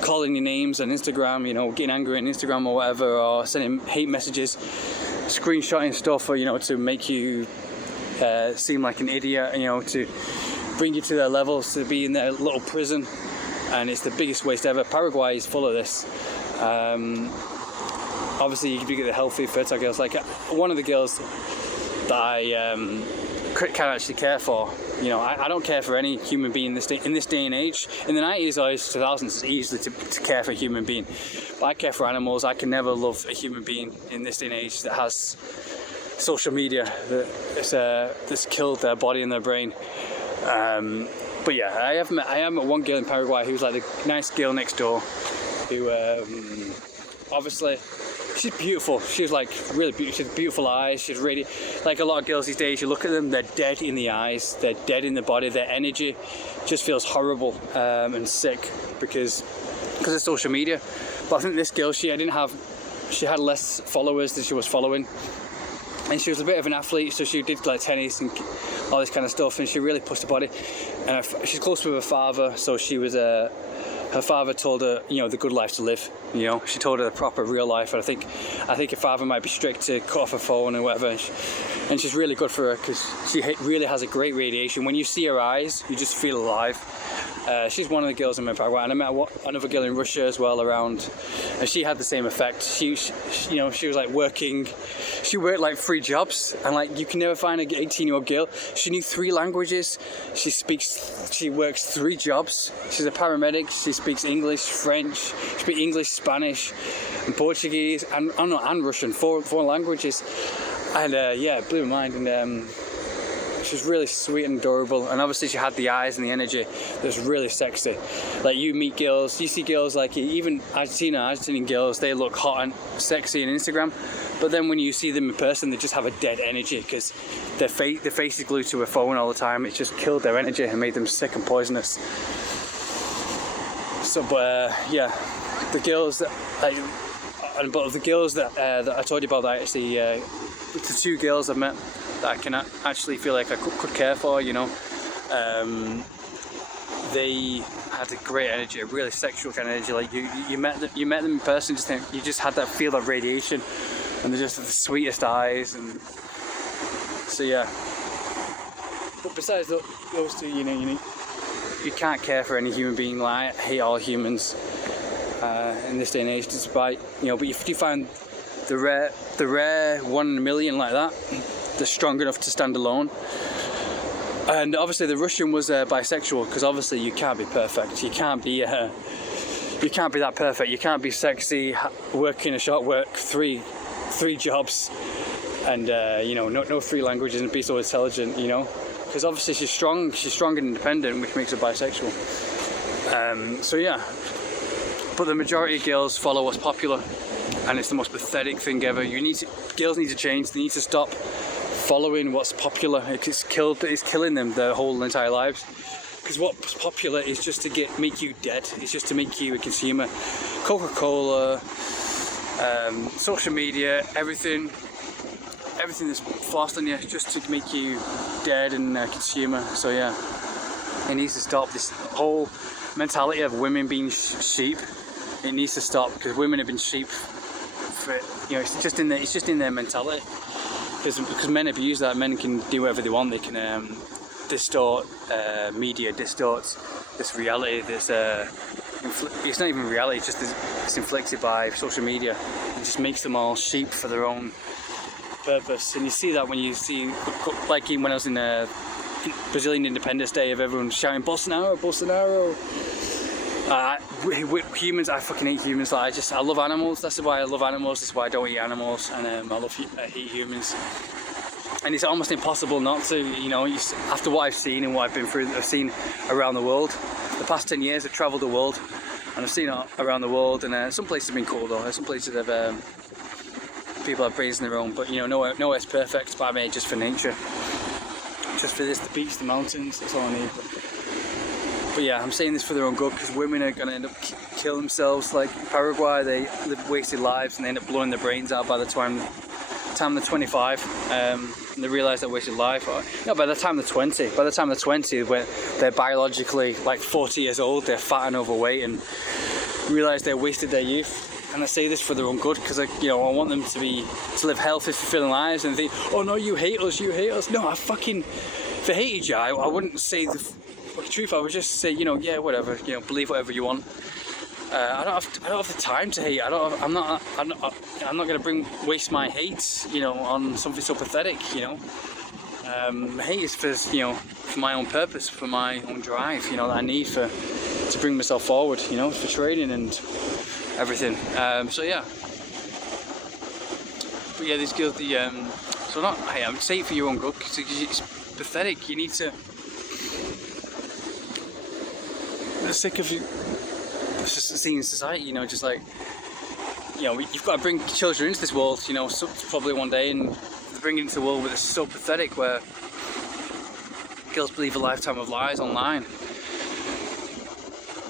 calling your names on Instagram, getting angry on Instagram or whatever, or sending hate messages, screenshotting stuff, or to make you seem like an idiot, to bring you to their levels, to be in their little prison. And it's the biggest waste ever. Paraguay is full of this. Obviously you get the healthy, fertile girls. Like one of the girls that I can actually care for, I don't care for any human being in this day and age. In the 90s or 2000s, it's easy to care for a human being, but I care for animals. I can never love a human being in this day and age that has social media that's killed their body and their brain. But yeah, I have met one girl in Paraguay who's like the nice girl next door, who obviously she's beautiful. She's like really beautiful. She has beautiful eyes. She's really, like a lot of girls these days, you look at them, they're dead in the eyes, they're dead in the body. Their energy just feels horrible and sick because of social media. But I think this girl, she had less followers than she was following. And she was a bit of an athlete, so she did like tennis and all this kind of stuff, and she really pushed her body. And she's close with her father, so she was her father told her, the good life to live. She told her the proper real life. And I think her father might be strict to cut off her phone and whatever. And she's really good for her because she really has a great radiation. When you see her eyes, you just feel alive. She's one of the girls in Paraguay, and I met another girl in Russia as well around, and she had the same effect. She was like working. She worked like 3 jobs, and like you can never find an 18-year-old girl. She knew 3 languages. She works 3 jobs. She's a paramedic. She speaks English, French. She speaks English, Spanish, and Portuguese, and Russian. 4 languages, and yeah, it blew my mind. And she was really sweet and adorable, and obviously she had the eyes and the energy that was really sexy. Like you meet girls, you see girls like even Argentinian girls, they look hot and sexy on Instagram, but then when you see them in person, they just have a dead energy because their face is glued to a phone all the time. It just killed their energy and made them sick and poisonous. So, but yeah, the girls that I told you about, that actually, the 2 girls I've met that I can actually feel like I could care for, they had a great energy, a really sexual kind of energy. Like you met them in person, you just had that feel of radiation, and they're just the sweetest eyes. And so yeah. But besides those 2, you can't care for any human being. Like I hate all humans in this day and age, despite But if you find the rare 1 in a million like that, they're strong enough to stand alone. And obviously the Russian was bisexual, because obviously you can't be perfect. You can't be that perfect. You can't be sexy, working a shop, work 3 jobs, and no 3 languages, and be so intelligent. Because obviously she's strong and independent, which makes her bisexual. So yeah. But the majority of girls follow what's popular, and it's the most pathetic thing ever. Girls need to change. They need to stop following what's popular. It's killing them their whole entire lives. Because what's popular is just to make you dead. It's just to make you a consumer. Coca-Cola, social media, everything that's forced on you just to make you dead and a consumer. So yeah, it needs to stop. This whole mentality of women being sheep, it needs to stop, because women have been sheep for, it's just in their mentality. Because men abuse that. Men can do whatever they want. They can distort media, distorts this reality. This it's not even reality. It's just it's inflicted by social media. It just makes them all sheep for their own purpose. And you see that when you see, like when I was in Brazilian Independence Day, of everyone shouting Bolsonaro, Bolsonaro. Humans, I fucking hate humans. I love animals. That's why I love animals. That's why I don't eat animals. And I hate humans. And it's almost impossible not to. After what I've seen and what I've seen around the world. The past 10 years, I've travelled the world, and I've seen it around the world. And some places have been cool though. Some places have people have raised their own, but nowhere's perfect. But I made just for nature, just for this, the beach, the mountains. That's all I need. But yeah, I'm saying this for their own good, because women are going to end up killing themselves. Like in Paraguay, they live wasted lives and they end up blowing their brains out by the time they're 25, and they realise they're wasted life. No, by the time they're 20. By the time they're 20, where they're biologically like 40 years old, they're fat and overweight, and realise they wasted their youth. And I say this for their own good, because I want them to live healthy, fulfilling lives, and think, oh no, you hate us. No, if I hated you, I wouldn't say the truth. I would just say, yeah, whatever, believe whatever you want. I don't have the time to hate. I'm not going to waste my hate, on something so pathetic. Hate is for my own purpose, for my own drive, that I need to bring myself forward, for training and everything. So yeah. But yeah, these girls, I'm saying it for your own good, because it's pathetic. You need to. I'm sick of seeing society, just like, you've got to bring children into this world, probably one day, and bring it into the world where it's so pathetic, where girls believe a lifetime of lies online,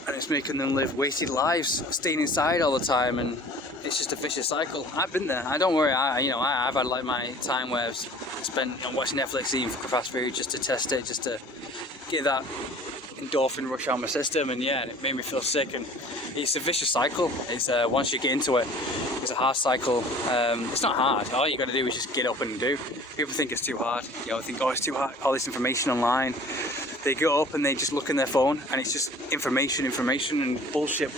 and it's making them live wasted lives, staying inside all the time, and it's just a vicious cycle. I've been there. Don't worry. I've had like my time where I've spent watching Netflix, eating fast food, just to test it, just to get that endorphin rush out my system, and yeah, it made me feel sick. And it's a vicious cycle. It's once you get into it, it's a hard cycle. It's not hard. All you got to do is just get up and do. People think it's too hard. Think, oh, it's too hard. All this information online. They get up and they just look in their phone, and it's just information, and bullshit.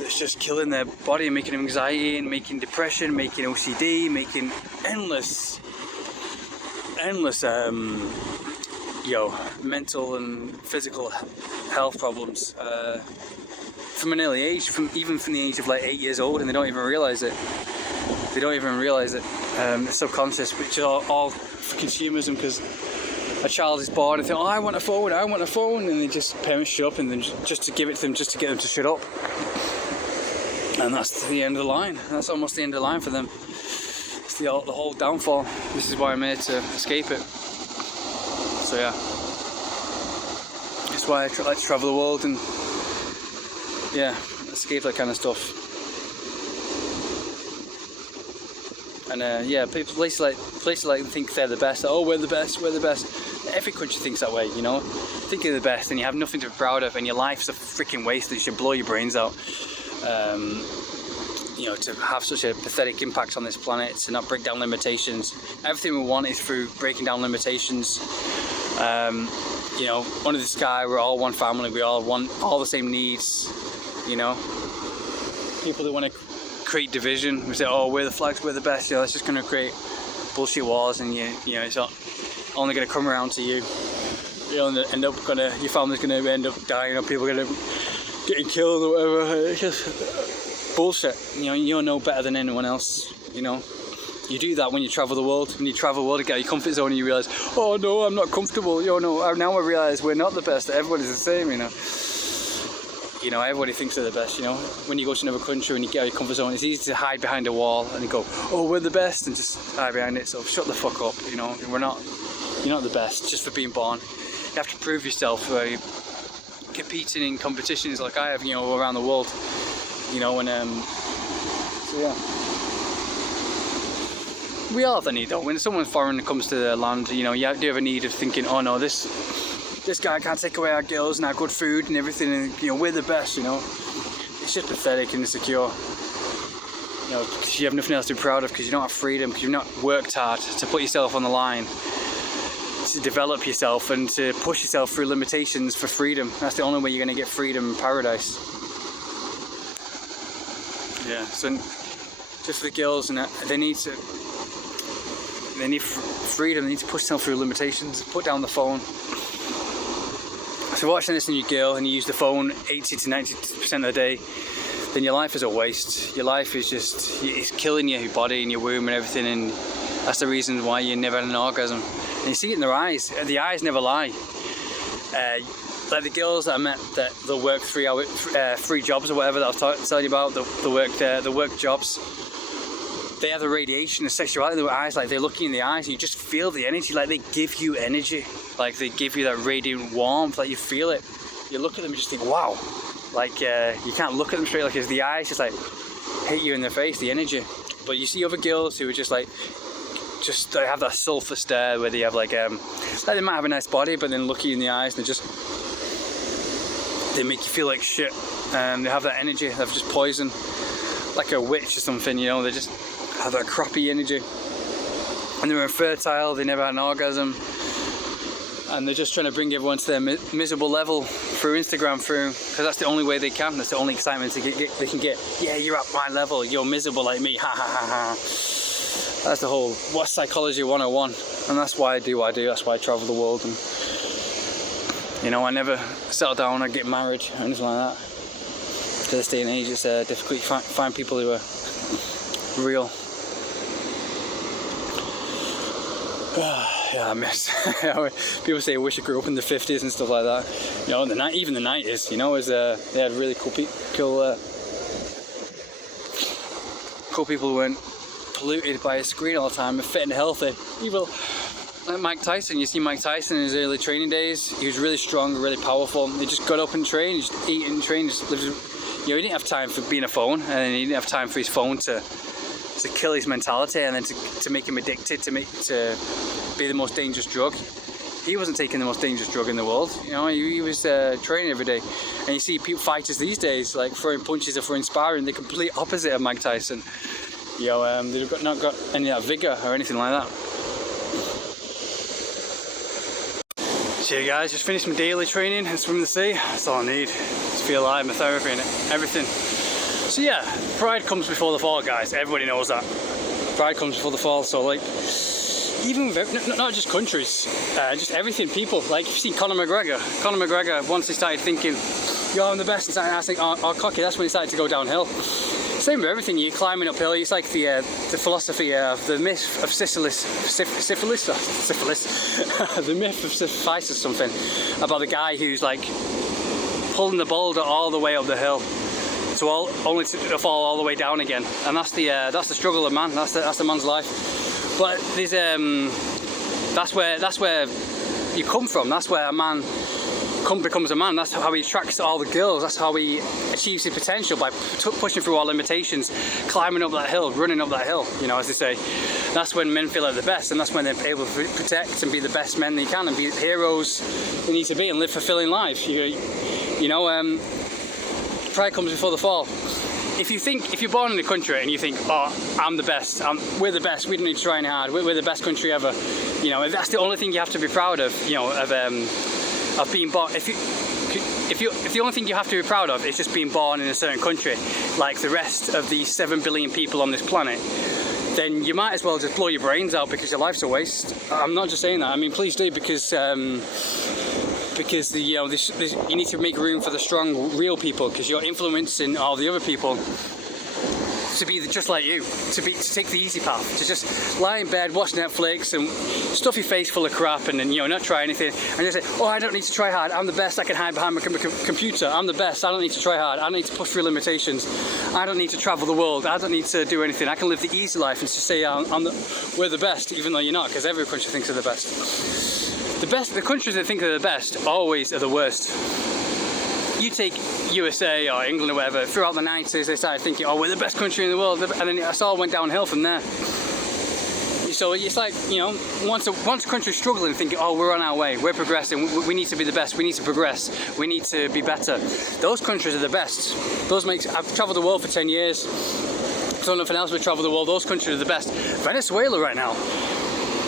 It's just killing their body, making anxiety, and making depression, making OCD, making endless mental and physical health problems from an early age, even from the age of like 8 years old, and they don't even realise it. It's subconscious, which is all for consumerism, because a child is born and think, oh, I want a phone, and they just, parents shut up, and then just to give it to them, just to get them to shut up. And that's the end of the line. That's almost the end of the line for them. It's the whole downfall. This is why I'm here, to escape it. So yeah, that's why I like to travel the world and escape that kind of stuff. And places like think they're the best. Oh, we're the best. Every country thinks that way, Think you're the best, and you have nothing to be proud of, and your life's a freaking waste. You should blow your brains out. To have such a pathetic impact on this planet, to not break down limitations. Everything we want is through breaking down limitations. Under the sky, we're all one family. We all want all the same needs. People that want to create division, we say, oh, we're the flags, we're the best. That's just going to create bullshit wars, and it's not only going to come around to you. Your family's going to end up dying, or people are going to getting killed or whatever. It's just bullshit. You know better than anyone else. You do that when you travel the world. When you travel the world, you get out of your comfort zone, and you realise, oh no, I'm not comfortable. Now I realise we're not the best. Everybody's the same. You know, everybody thinks they're the best, you know. When you go to another country and you get out of your comfort zone, it's easy to hide behind a wall and you go, oh, we're the best, and just hide behind it. So shut the fuck up, you know. You're not the best just for being born. You have to prove yourself. Competing in competitions like I have, you know, around the world, you know, and so yeah. We all have the need though. When someone foreign comes to the land, you know, you do have a need of thinking, oh no, this guy can't take away our girls and our good food and everything, and you know, we're the best, you know. It's just pathetic and insecure, you know, because you have nothing else to be proud of, because you don't have freedom, because you've not worked hard to put yourself on the line, to develop yourself and to push yourself through limitations for freedom. That's the only way you're going to get freedom in paradise. Yeah, so just for the girls, and they need freedom. They need to push themselves through limitations, put down the phone. If you're watching this and you're a girl and you use the phone 80 to 90% of the day, then your life is a waste. Your life is just, it's killing you, your body and your womb and everything, and that's the reason why you never had an orgasm. And you see it in their eyes. The eyes never lie. Like the girls that I met, that they'll work 3 jobs or whatever that I was telling you about, the work jobs. They have the radiation of sexuality in their eyes, like they're looking in the eyes and you just feel the energy, like they give you energy. Like they give you that radiant warmth, like you feel it. You look at them and just think, wow. Like you can't look at them straight, like it's the eyes just like hit you in the face, the energy. But you see other girls who are just like, they have that sulfur stare where they have like they might have a nice body, but then look you in the eyes and they make you feel like shit. They have that energy, they've just poison, like a witch or something, you know. They just have that crappy energy, and they're infertile, they never had an orgasm, and they're just trying to bring everyone to their miserable level through Instagram, because that's the only way they can. That's the only excitement they can get. Yeah, you're at my level, you're miserable like me, ha ha ha ha. That's the whole what's psychology 101, and that's why I do what I do. That's why I travel the world, and you know, I never settle down or get married or anything like that. To this day and age, it's difficult to find people who are real. Yeah, I miss. People say I wish I grew up in the 50s and stuff like that. You know, even the 90s. You know, they had really cool people who weren't polluted by a screen all the time, and fit and healthy. Even like Mike Tyson. You see Mike Tyson in his early training days. He was really strong, really powerful. He just got up and trained, just eat and train, just lived. You know, he didn't have time for being a phone, and then he didn't have time for his phone to kill his mentality, and then to make him addicted, to be the most dangerous drug. He wasn't taking the most dangerous drug in the world. You know, he was training every day. And you see people, fighters these days, like throwing punches or throwing sparring, the complete opposite of Mike Tyson. You know, they've not got any of that vigor or anything like that. So yeah, guys, just finished my daily training and swim in the sea. That's all I need. Just feel alive, my therapy and everything. So yeah, pride comes before the fall, guys. Everybody knows that. Pride comes before the fall. So like, even with, not just countries, just everything. People like, you see Conor McGregor. Once he started thinking, "Yo, I'm the best," and started asking, "Oh, cocky," that's when he started to go downhill. Same with everything. You're climbing uphill. It's like the philosophy of the myth of syphilis, the myth of syphilis or something, about the guy who's like pulling the boulder all the way up the hill, only to fall all the way down again. And that's the struggle of man. That's the man's life. But there's that's where you come from. That's where a man becomes a man. That's how he attracts all the girls. That's how he achieves his potential, by pushing through all limitations, climbing up that hill, running up that hill, you know, as they say. That's when men feel like the best, and that's when they're able to protect and be the best men they can and be the heroes they need to be and live fulfilling life. You know, pride comes before the fall. If you're born in a country and you think, oh, I'm the best, we're the best, we don't need to try any hard, we're the best country ever, you know, if that's the only thing you have to be proud of, you know, of being born. If the only thing you have to be proud of is just being born in a certain country, like the rest of the 7 billion people on this planet, then you might as well just blow your brains out, because your life's a waste. I'm not just saying that. I mean, please do, because you need to make room for the strong, real people, because you're influencing all the other people to be just like you, to take the easy path, to just lie in bed, watch Netflix, and stuff your face full of crap, and you know, not try anything, and just say, oh, I don't need to try hard. I'm the best. I can hide behind my computer. I'm the best. I don't need to try hard. I don't need to push through limitations. I don't need to travel the world. I don't need to do anything. I can live the easy life and just say we're the best, even though you're not, because every country thinks they're the best. The countries that think they're the best always are the worst. You take USA or England or whatever, throughout the 90s they started thinking, oh, we're the best country in the world, and then it all went downhill from there. So it's like, you know, once a country's struggling, thinking, oh, we're on our way, we're progressing, we need to be the best, we need to progress, we need to be better. Those countries are the best. I've travelled the world for 10 years, so nothing else but travel the world. Those countries are the best. Venezuela right now.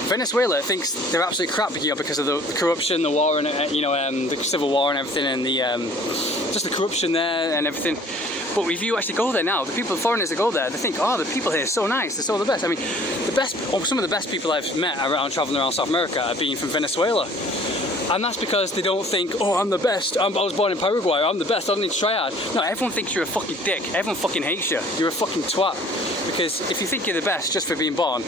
Venezuela thinks they're absolutely crap, you know, because of the corruption, the war, and you know, the civil war and everything, and the just the corruption there and everything. But if you actually go there now, the foreigners that go there, they think, oh, the people here are so nice, they're so the best. I mean, some of the best people I've met traveling around South America are being from Venezuela. And that's because they don't think, oh, I'm the best, I was born in Paraguay, I'm the best, I don't need to try hard. No, everyone thinks you're a fucking dick. Everyone fucking hates you. You're a fucking twat. Because if you think you're the best just for being born,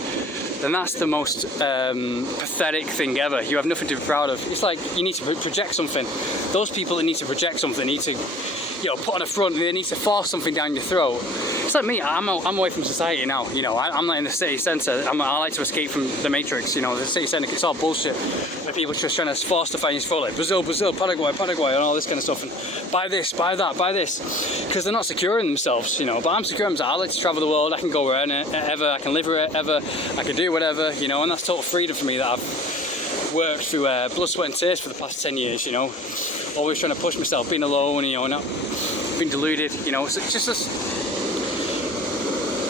then that's the most pathetic thing ever. You have nothing to be proud of. It's like you need to project something. Those people that need to project something need to, you know, put on a front, they need to force something down your throat. It's like me, I'm away from society now, you know, I'm not in the city centre. I like to escape from the matrix, you know, the city centre, it's all bullshit. Where people just trying to force stuff down your throat, like Brazil, Paraguay, and all this kind of stuff, and buy this, buy that, buy this. Because they're not secure in themselves, you know, but I'm secure in myself. I like to travel the world, I can go wherever, I can live wherever, I can do whatever, you know, and that's total freedom for me that I've worked through blood, sweat and tears for the past 10 years, you know. Always trying to push myself, being alone, you know, not being deluded, you know. So it's just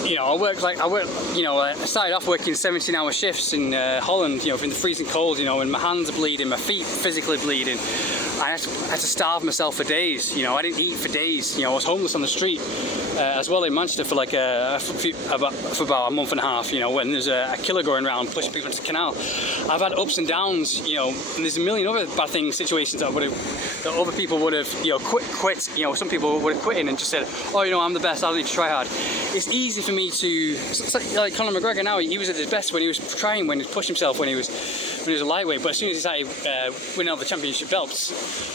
you know, I started off working 17-hour shifts in Holland, you know, in the freezing cold, you know, and my hands are bleeding, my feet physically bleeding. I had to starve myself for days, you know, I didn't eat for days, you know, I was homeless on the street as well in Manchester for like for about a month and a half, you know, when there's a killer going around pushing people into the canal. I've had ups and downs, you know, and there's a million other bad things, situations that other people would have, you know, quit, you know, some people would have quit in and just said, oh, you know, I'm the best, I don't need to try hard. It's easy for me to, it's like Conor McGregor now, he was at his best when he was trying, when he pushed himself, when he was a lightweight, but as soon as he started winning all the championship belts,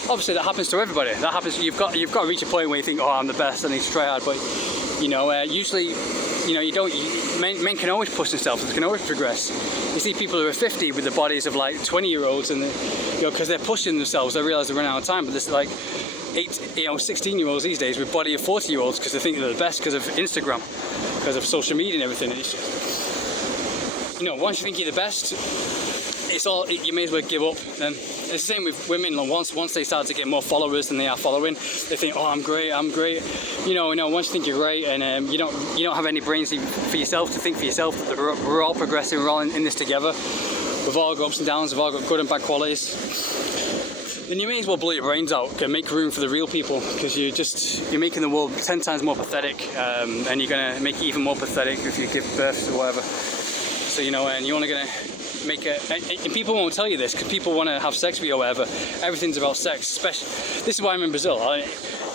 obviously that happens to everybody. That happens, you've got to reach a point where you think, oh, I'm the best, I need to try hard, but you know, usually, you know, men can always push themselves, they can always progress. You see people who are 50 with the bodies of like 20-year-olds, and you know, because they're pushing themselves, they realise they're running out of time, but there's like 16-year-olds these days with body of 40-year-olds because they think they're the best because of Instagram, because of social media and everything. It's just, you know, once you think you're the best, you may as well give up. And it's the same with women. Once they start to get more followers than they are following, they think, oh, I'm great. You know, once you think you're great, and you don't have any brains for yourself to think for yourself that we're all progressing, we're all in this together. We've all got ups and downs, we've all got good and bad qualities. Then you may as well blow your brains out and make room for the real people, because you're making the world 10 times more pathetic, and you're going to make it even more pathetic if you give birth to whatever. So, you know, and you're only going to make and people won't tell you this because people want to have sex with you or whatever. Everything's about sex, especially, this is why I'm in Brazil.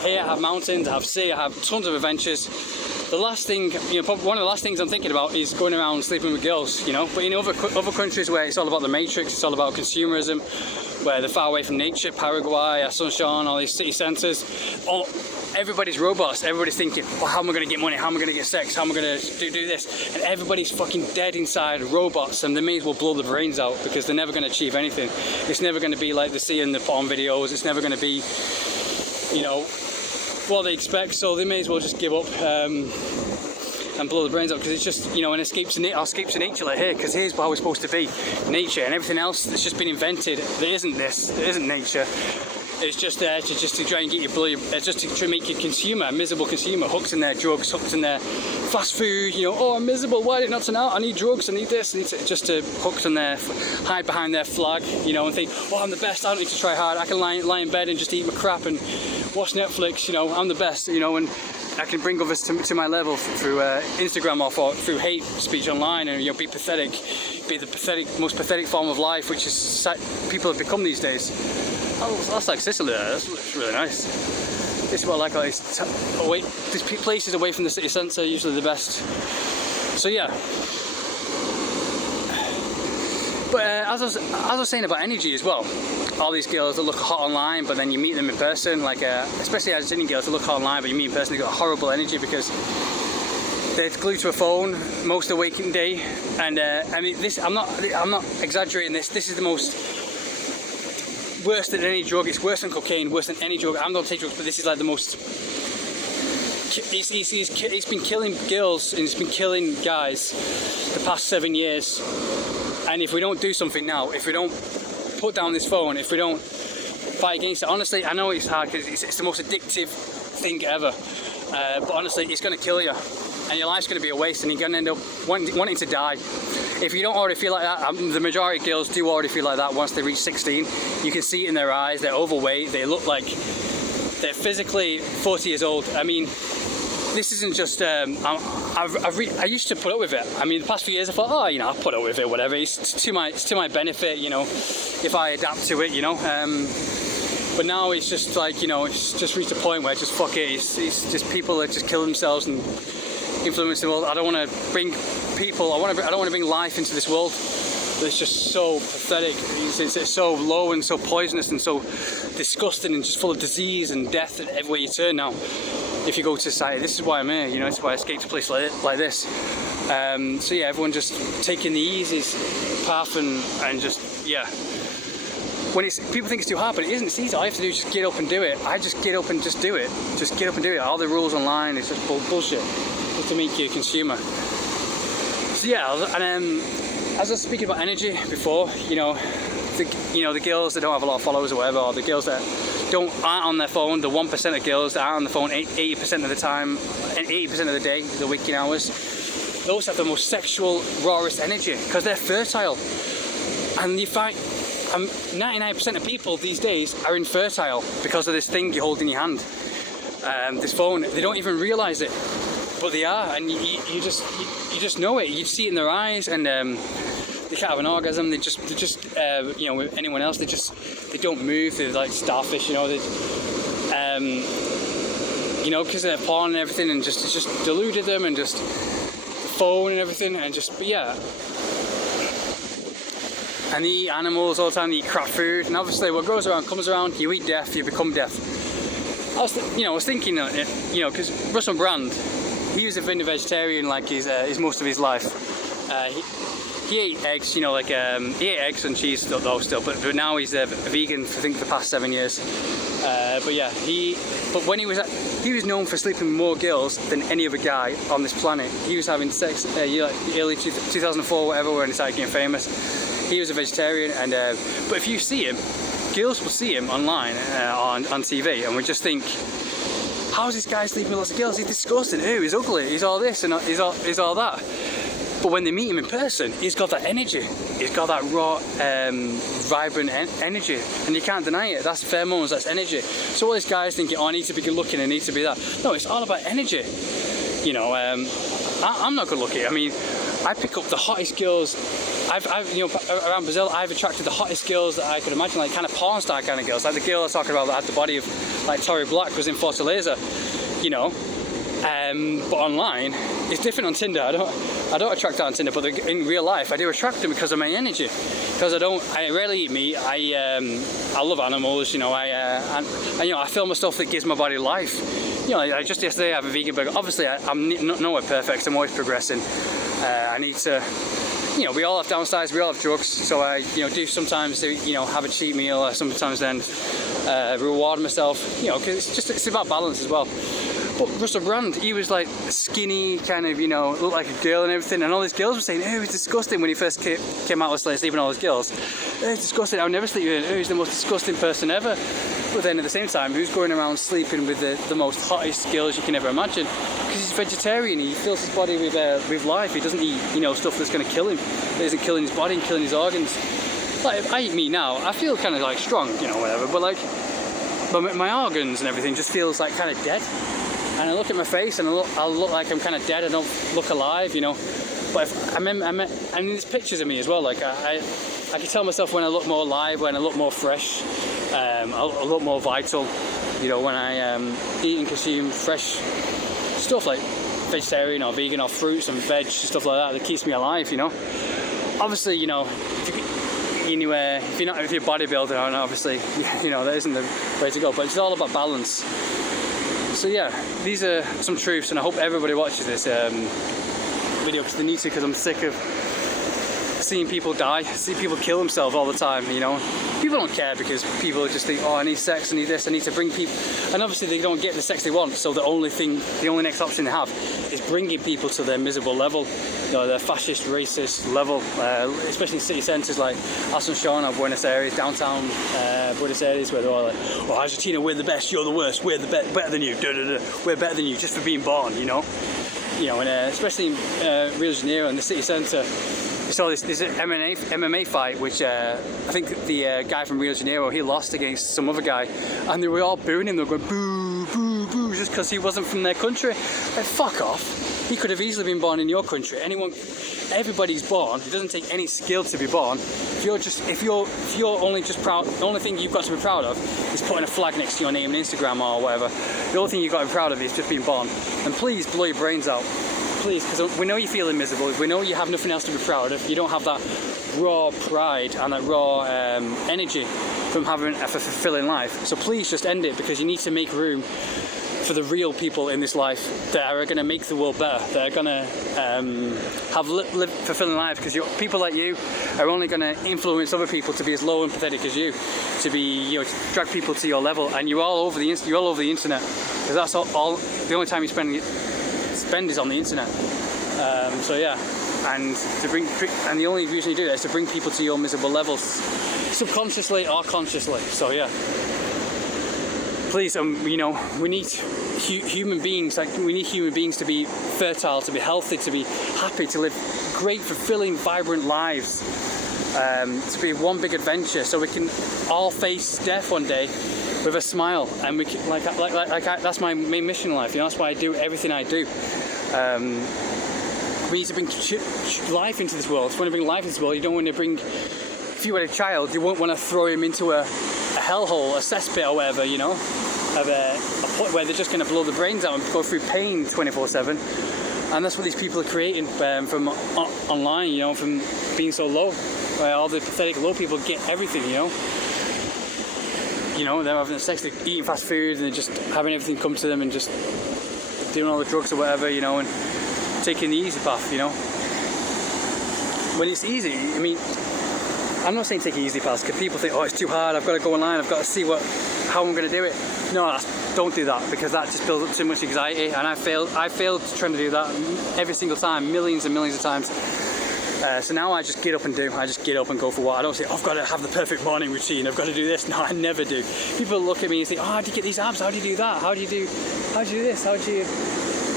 Here I have mountains, I have sea, I have tons of adventures. The last thing, you know, one of the last things I'm thinking about is going around sleeping with girls, you know. But in other countries where it's all about the matrix, it's all about consumerism, where they're far away from nature, Paraguay, Asuncion, all these city centres, everybody's robots. Everybody's thinking, well, how am I going to get money? How am I going to get sex? How am I going to do this? And everybody's fucking dead inside robots, and they may as well blow their brains out because they're never going to achieve anything. It's never going to be like they see in the porn videos. It's never going to be, you know, what they expect, so they may as well just give up and blow the brains out, because it's just, you know, an escape to nature like here, because here's how we're supposed to be, nature, and everything else that's just been invented that isn't this, that isn't nature. It's just there to try and get you just to try and make you a miserable consumer, hooked in their drugs, hooked in their fast food, you know, oh, I'm miserable, why did it not turn out, I need drugs, I need this, just to hooked on their, hide behind their flag, you know, and think, oh, I'm the best, I don't need to try hard, I can lie in bed and just eat my crap and watch Netflix, you know, I'm the best, you know, and I can bring others to my level through Instagram or through hate speech online, and, you know, be the most pathetic form of life, which is people have become these days. Oh, that's like Sicily there. That's really nice. This is what I like about it. Away, these places away from the city centre are usually the best. So yeah. But as I was saying about energy as well, all these girls that look hot online, but then you meet them in person, like especially Argentinian girls that look hot online, but you meet in person, they've got horrible energy because they're glued to a phone most of the waking day. And I mean, this I'm not exaggerating. This is the most worse than any drug. It's worse than cocaine, worse than any drug. I don't take drugs, but this is like the most. He's been killing girls and he's been killing guys the past 7 years. And if we don't do something now, if we don't put down this phone, if we don't fight against it, honestly, I know it's hard because it's the most addictive thing ever. But honestly, it's going to kill you, and your life's going to be a waste, and you're going to end up wanting to die. If you don't already feel like that, the majority of girls do already feel like that once they reach 16. You can see it in their eyes. They're overweight. They look like they're physically 40 years old. I mean, this isn't just, I used to put up with it. I mean, the past few years I thought, oh, you know, I'll put up with it, whatever. It's to my benefit, you know, if I adapt to it, you know. But now it's just like, you know, it's just reached a point where just fuck it. It's just people that just kill themselves and influence the world. I don't want to bring people, I don't want to bring life into this world. It's just so pathetic. It's so low and so poisonous and so disgusting and just full of disease and death everywhere you turn now. If you go to society, this is why I'm here, you know, it's why I escaped a place like this. So yeah, everyone just taking the easiest path and just, yeah. When people think it's too hard, but it isn't. It's easy. All you have to do is just get up and do it. I just get up and just do it. Just get up and do it. All the rules online, it's just bullshit. Just to make you a consumer. So yeah, and as I was speaking about energy before, you know, the girls that don't have a lot of followers or whatever, or the girls that aren't on their phone, the 1% of girls that aren't on the phone 80% of the time and 80% of the day, the waking hours, those have the most sexual, rawest energy because they're fertile. And you find 99% of people these days are infertile because of this thing you hold in your hand, this phone. They don't even realise it, but they are, and you just know it. You see it in their eyes, and they can't have an orgasm. They just you know, with anyone else, they don't move. They're like starfish, you know. You know, because of their porn and everything, and it's just deluded them, and just the phone and everything, and just, but yeah. And they eat animals all the time. They eat crap food, and obviously, what goes around comes around. You eat death, you become death. I was thinking, you know, because Russell Brand, he was a vegetarian like his most of his life. He ate eggs, you know, like he ate eggs and cheese though still, but now he's a vegan for, I think, the past 7 years. But yeah, but when he was known for sleeping with more girls than any other guy on this planet. He was having sex, early 2004, whatever, when he started getting famous. He was a vegetarian, and but if you see him, girls will see him online on TV, and we just think, how is this guy sleeping with lots of girls? He's disgusting. Ew, he's ugly. He's all this and he's all that. But when they meet him in person, he's got that energy. He's got that raw, vibrant energy, and you can't deny it. That's pheromones, that's energy. So all these guys thinking, oh, I need to be good looking, I need to be that. No, it's all about energy. You know, I'm not good looking. I mean, I pick up the hottest girls. I've you know, around Brazil, I've attracted the hottest girls that I could imagine, like kind of porn star kind of girls, like the girl I was talking about that had the body of like Tori Black was in Fortaleza, you know. But online, it's different on Tinder. I don't attract that on Tinder, but in real life, I do attract them because of my energy. Because I rarely eat meat. I love animals, you know. And you know, I film the stuff that gives my body life. You know, like just yesterday I have a vegan burger. Obviously, I'm nowhere perfect. I'm always progressing. I need to. You know, we all have downsides, we all have drugs, so I, you know, do sometimes, you know, have a cheat meal, or sometimes then reward myself, you know, because it's about balance as well. But Russell Brand, he was like skinny, kind of, you know, looked like a girl and everything, and all these girls were saying, oh, he's disgusting when he first came out with sleeping with all those girls. Oh, he's disgusting, I would never sleep with him, oh, he's the most disgusting person ever. But then at the same time, he was going around sleeping with the most hottest girls you can ever imagine. Because he's vegetarian, he fills his body with life. He doesn't eat, you know, stuff that's going to kill him. That isn't killing his body and killing his organs. Like, if I eat meat now, I feel kind of like strong, you know, whatever. But my organs and everything just feels like kind of dead. And I look at my face and I look like I'm kind of dead. I don't look alive, you know. But if, I mean, there's pictures of me as well. Like I can tell myself when I look more alive, when I look more fresh, I look more vital. You know, when I eat and consume fresh stuff like vegetarian or vegan or fruits and veg, stuff like that keeps me alive, you know. Obviously, you know, if you're a bodybuilder, and obviously, you know, that isn't the way to go, but it's all about balance. So yeah, these are some truths, and I hope everybody watches this video because they need to, because I'm sick of seeing people die, see people kill themselves all the time, you know. People don't care because people just think, oh, I need sex, I need this, I need to bring people, and obviously they don't get the sex they want, so the only next option they have is bringing people to their miserable level, you know, their fascist, racist level, especially in city centres like Asuncion or Buenos Aires, downtown Buenos Aires, where they're all like, oh, Argentina, we're the best, you're the worst, we're the better than you, we're better than you just for being born, you know. You know, and especially in Rio de Janeiro in the city centre, you saw this MMA fight, which I think the guy from Rio de Janeiro, he lost against some other guy, and they were all booing him. They were going boo, boo, boo, just because he wasn't from their country. Like, fuck off. He could have easily been born in your country. Everybody's born. It doesn't take any skill to be born. If you're only just proud, the only thing you've got to be proud of is putting a flag next to your name on Instagram or whatever. The only thing you've got to be proud of is just being born. And please blow your brains out. Please, because we know you're feeling miserable. We know you have nothing else to be proud of. You don't have that raw pride and that raw energy from having a fulfilling life. So please just end it, because you need to make room for the real people in this life that are going to make the world better, that are going to live fulfilling lives, because people like you are only going to influence other people to be as low and pathetic as you, to be, you know, to drag people to your level, and you're all over the internet, because that's all the only time you spend is on the internet. So yeah, and the only reason you do that is to bring people to your miserable levels, subconsciously or consciously. So yeah, please, you know, we need human beings. We need human beings to be fertile, to be healthy, to be happy, to live great, fulfilling, vibrant lives. To be one big adventure, so we can all face death one day with a smile, and we can, that's my main mission in life. You know, that's why I do everything I do. We need to bring life into this world. If you want to bring life into this world, you don't want to bring. If you were a child, you won't want to throw him into a hellhole, a cesspit or whatever, you know, of a point where they're just going to blow the brains out and go through pain 24/7. And that's what these people are creating from online, you know, from being so low, where all the pathetic low people get everything, you know. You know, they're having sex, they're eating fast food, and they're just having everything come to them, and just doing all the drugs or whatever, you know, and taking the easy path, you know. When it's easy, I mean, I'm not saying take easy paths, because people think, oh, it's too hard, I've got to go online, I've got to see how I'm going to do it. No, don't do that, because that just builds up too much anxiety, and I failed trying to do that every single time, millions and millions of times. So now I just get up and do. I just get up and go for what. I don't say, oh, I've got to have the perfect morning routine, I've got to do this. No, I never do. People look at me and say, oh, how do you get these abs? How do you do that? How do you do this? How do you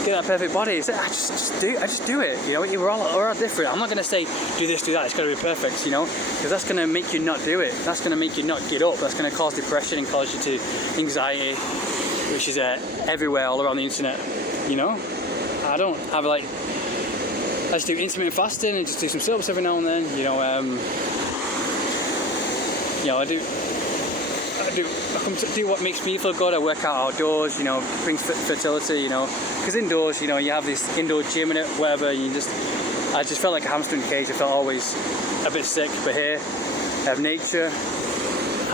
get that perfect body? It's like, I just do it. You know, we're all different. I'm not going to say, do this, do that. It's got to be perfect, you know, because that's going to make you not do it. That's going to make you not get up. That's going to cause depression and cause you to anxiety, which is everywhere, all around the internet, you know. I don't have I just do intermittent fasting and just do some sit-ups every now and then, you know. You know, I come to do what makes me feel good. I work out outdoors, you know, brings fertility, you know, because indoors, you know, you have this indoor gym in it, whatever. I just felt like a hamster in a cage. I felt always a bit sick. But here, I have nature,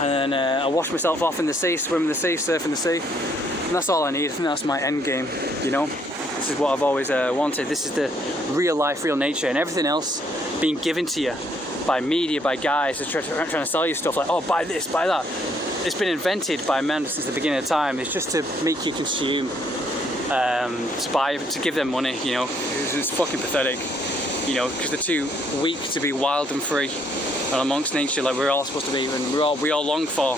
and then I wash myself off in the sea, swim in the sea, surf in the sea, and that's all I need. I think that's my end game, you know. This is what I've always wanted. This is the real life, real nature, and everything else being given to you by media, by guys who are trying to sell you stuff like, oh, buy this, buy that. It's been invented by men since the beginning of time. It's just to make you consume, to give them money, you know. It's fucking pathetic, you know, because they're too weak to be wild and free and amongst nature like we're all supposed to be, and we all long for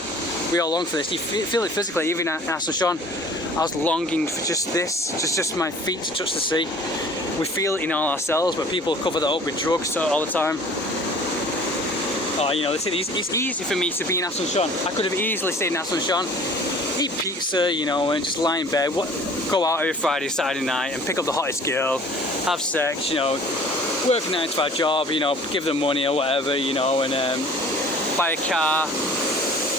this. You feel it physically, even at Asuncion. I was longing for just this, just my feet to touch the sea. We feel it in all our cells, but people cover that up with drugs all the time. Oh, you know, it's easy for me to be in Asuncion. I could have easily stayed in Asuncion, eat pizza, you know, and just lie in bed, go out every Friday, Saturday night, and pick up the hottest girl, have sex, you know, work a 9-to-5 job, you know, give them money or whatever, you know, and buy a car,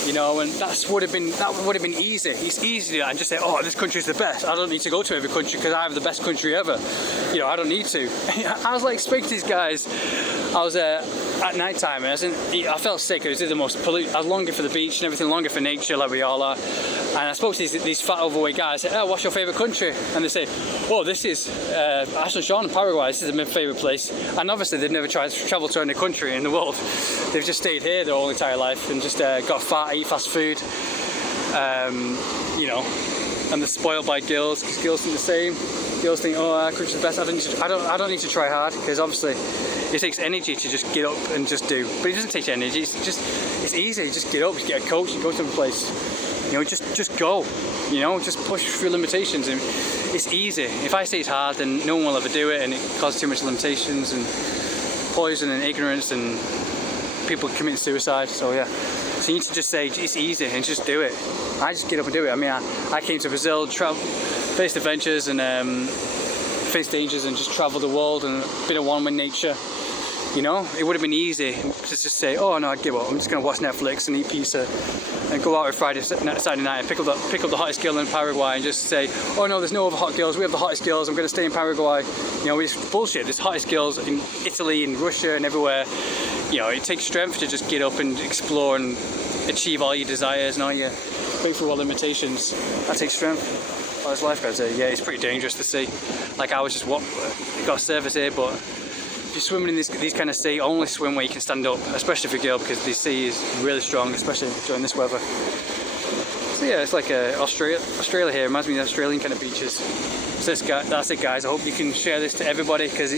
you know, and that would have been easy. It's easy to do that and just say, oh, this country is the best. I don't need to go to every country because I have the best country ever. You know, I don't need to. I was like speaking to these guys. I was at night time and I felt sick. It was the most polluted. I was longing for the beach and everything, longing for nature like we all are. And I spoke to these fat overweight guys. I said, oh, what's your favourite country? And they say, oh, this is Asuncion, Paraguay. This is my favourite place. And obviously they've never tried to travel to any country in the world. They've just stayed here their whole entire life and just got fat, eat fast food. You know, and they're spoiled by girls because girls think the same. Girls think, oh, our country's the best. I don't need to try hard because obviously it takes energy to just get up and just do. But it doesn't take energy. It's easy. Just get up, just get a coach and go to a place. You know, just go. You know, just push through limitations, and it's easy. If I say it's hard, then no one will ever do it, and it causes too much limitations and poison and ignorance and people committing suicide. So yeah, so you need to just say it's easy and just do it. I just get up and do it. I mean, I came to Brazil, faced adventures and faced dangers and just travelled the world and been at one with nature. You know, it would have been easy to just say, oh no, I'd give up. I'm just going to watch Netflix and eat pizza and go out on Saturday night and pick up the hottest girl in Paraguay and just say, oh no, there's no other hot girls. We have the hottest girls. I'm going to stay in Paraguay. You know, it's bullshit. There's hottest girls in Italy and Russia and everywhere. You know, it takes strength to just get up and explore and achieve all your desires and all your break through all limitations. That takes strength. Well, it's lifeguards here. Yeah, it's pretty dangerous to see. Like I was just got a surface here, but if you're swimming in this kind of sea, only swim where you can stand up, especially for a girl because the sea is really strong, especially during this weather. So yeah, it's like Australia here. Reminds me of the Australian kind of beaches. So that's it, guys. I hope you can share this to everybody because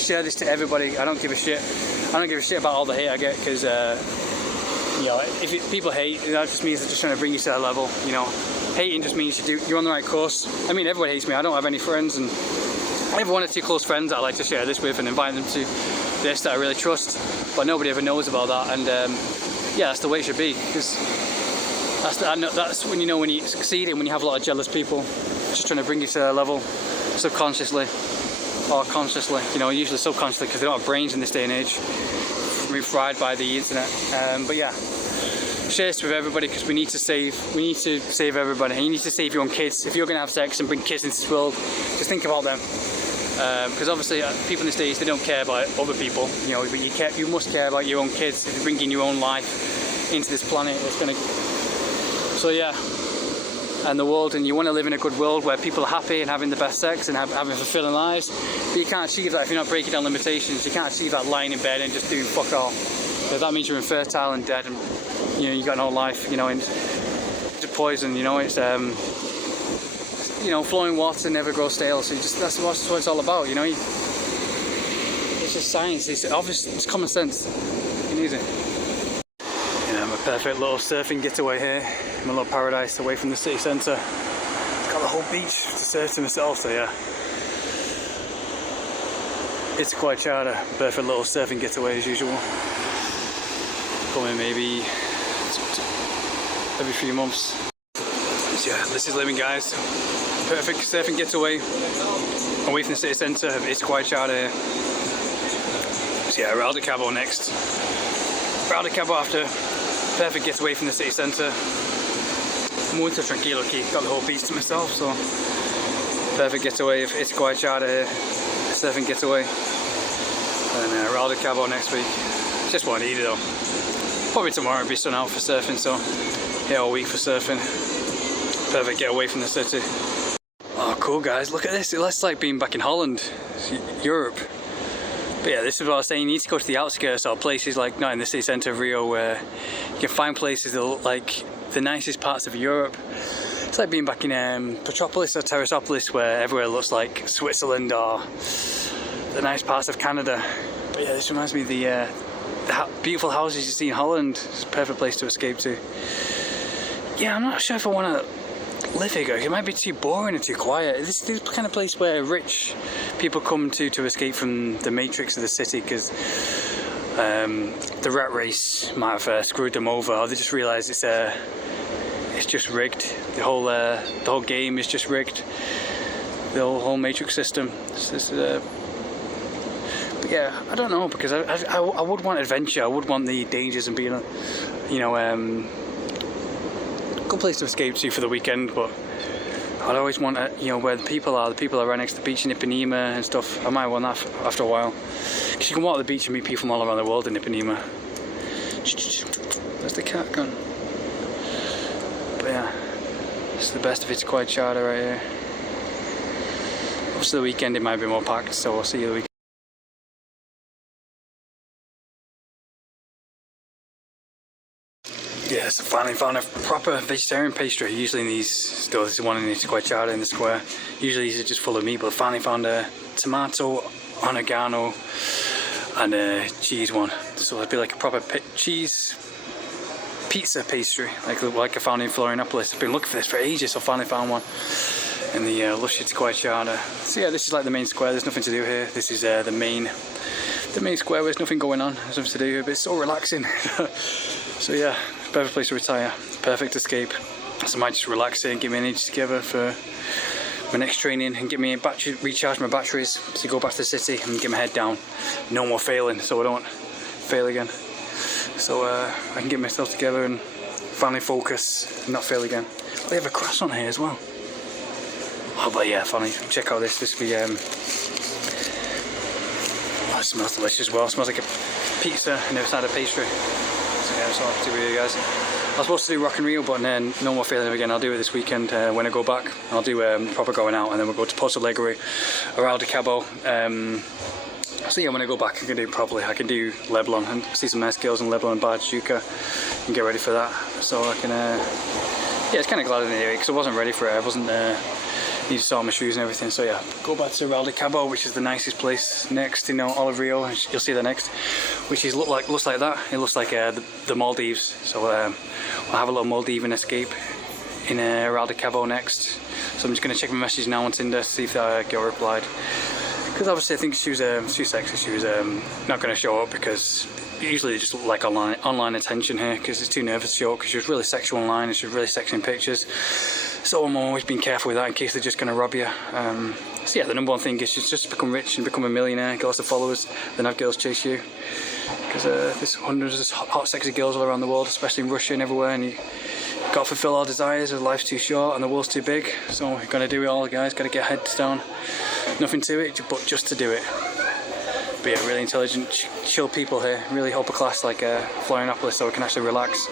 share this to everybody. I don't give a shit. I don't give a shit about all the hate I get because you know, if people hate, that just means they're just trying to bring you to that level. You know, hating just means you're on the right course. I mean, everyone hates me. I don't have any friends, and I have one or two close friends that I like to share this with and invite them to this that I really trust, but nobody ever knows about that. And yeah, that's the way it should be, because that's when you know when you succeed and when you have a lot of jealous people just trying to bring you to their level subconsciously or consciously. You know, usually subconsciously because they don't have brains in this day and age. We're fried by the internet. But yeah, share this with everybody because we need to save everybody. And you need to save your own kids. If you're going to have sex and bring kids into this world, just think about them. Because obviously people in the States, they don't care about other people, you know, but you must care about your own kids. If you're bringing your own life into this planet, it's gonna. So yeah, and the world, and you want to live in a good world where people are happy and having the best sex and having fulfilling lives. But you can't achieve that if you're not breaking down limitations. You can't achieve that lying in bed and just doing fuck all. So that means you're infertile and dead, and you know you got no life. You know, and it's poison. You know, it's you know, flowing water never grows stale. So that's what it's all about. You know, it's just science. It's obvious. It's common sense. You need it. Yeah, my perfect little surfing getaway here. My little paradise away from the city centre. Got the whole beach to surf to myself. So yeah, Itacoatiara, perfect little surfing getaway as usual. Coming maybe every few months. So yeah, this is living, guys. Perfect surfing getaway away from the city centre of Itacoatiara here. So yeah, Real de Cabo next. Real de Cabo after. Perfect getaway from the city centre. Muito tranquilo aqui. Got the whole beach to myself, so perfect getaway of Itacoatiara here. Surfing getaway. And Real de Cabo next week. Just what I needed though. Probably tomorrow will be sun out for surfing, so here all week for surfing. Perfect getaway from the city. Oh cool, guys, look at this. It's like being back in Holland, Europe. But yeah, this is what I was saying, you need to go to the outskirts or places like not in the city centre of Rio where you can find places that look like the nicest parts of Europe. It's like being back in Petropolis or Terrasopolis where everywhere looks like Switzerland or the nice parts of Canada. But yeah, this reminds me of the beautiful houses you see in Holland. It's a perfect place to escape to. Yeah, I'm not sure if I want to live here. It might be too boring and too quiet. This is the kind of place where rich people come to escape from the matrix of the city because the rat race might have screwed them over, or they just realise it's just rigged. The whole game is just rigged. The whole matrix system. But yeah, I don't know, because I would want adventure. I would want the dangers and being, you know, good place to escape to for the weekend, but I'd always want to, you know, where the people are right next to the beach in Ipanema and stuff. I might want that after a while. Because you can walk the beach and meet people from all around the world in Ipanema. Where's the cat gone? But yeah, it's the best of Itacoatiara right here. Obviously the weekend it might be more packed, so we'll see you the weekend. Yeah, so finally found a proper vegetarian pastry. Usually in these stores, there's one in Itacoatiara in the square. Usually these are just full of meat, but I finally found a tomato, oregano and a cheese one. So it'd be like a proper cheese pizza pastry, like I found in Florianopolis. I've been looking for this for ages, so I finally found one in the lush Itacoatiara. So yeah, this is like the main square. There's nothing to do here. This is the main square. There's nothing going on. There's nothing to do here, but it's so relaxing. So yeah, perfect place to retire. Perfect escape. So I might just relax here and get my energy together for my next training and get me recharge my batteries to go back to the city and get my head down. No more failing, so I don't fail again. So I can get myself together and finally focus and not fail again. They have a croissant here as well. Oh, but yeah, finally check out this. This will be oh, it smells delicious as well. It smells like a pizza and it's had a pastry. So yeah, that's all I have to do with you guys. I was supposed to do Rock and Rio, but then no more failing again. I'll do it this weekend when I go back. I'll do proper going out, and then we'll go to Porto Alegre, Aral de Cabo. So yeah, when I go back, I can do it properly. I can do Leblon and see some nice girls in Leblon and Barjuca and get ready for that. So I can, yeah, it's kind of glad I didn't do it because I wasn't ready for it. I wasn't. Need to sort my shoes and everything, so yeah, go back to Aral de Cabo, which is the nicest place next to Olive Rio. You'll see that next, which is looks like that. It looks like the Maldives. So we'll have a little Maldivian escape in Aral de Cabo next. So I'm just going to check my message now on Tinder, see if that girl replied. Because obviously I think she was too sexy. She was not going to show up because usually they just look like online attention here. Because it's too nervous to show up because she was really sexual online and she was really sexy in pictures. So I'm always being careful with that in case they're just going to rob you. So yeah, the number one thing is just to become rich and become a millionaire, get lots of followers, then have girls chase you. Because there's hundreds of hot, sexy girls all around the world, especially in Russia and everywhere, and you got to fulfill our desires. Life's too short and the world's too big, so you've got to do it all, guys. Got to get heads down. Nothing to it, but just to do it. But yeah, really intelligent, chill people here, really upper class like Florianopolis, so we can actually relax.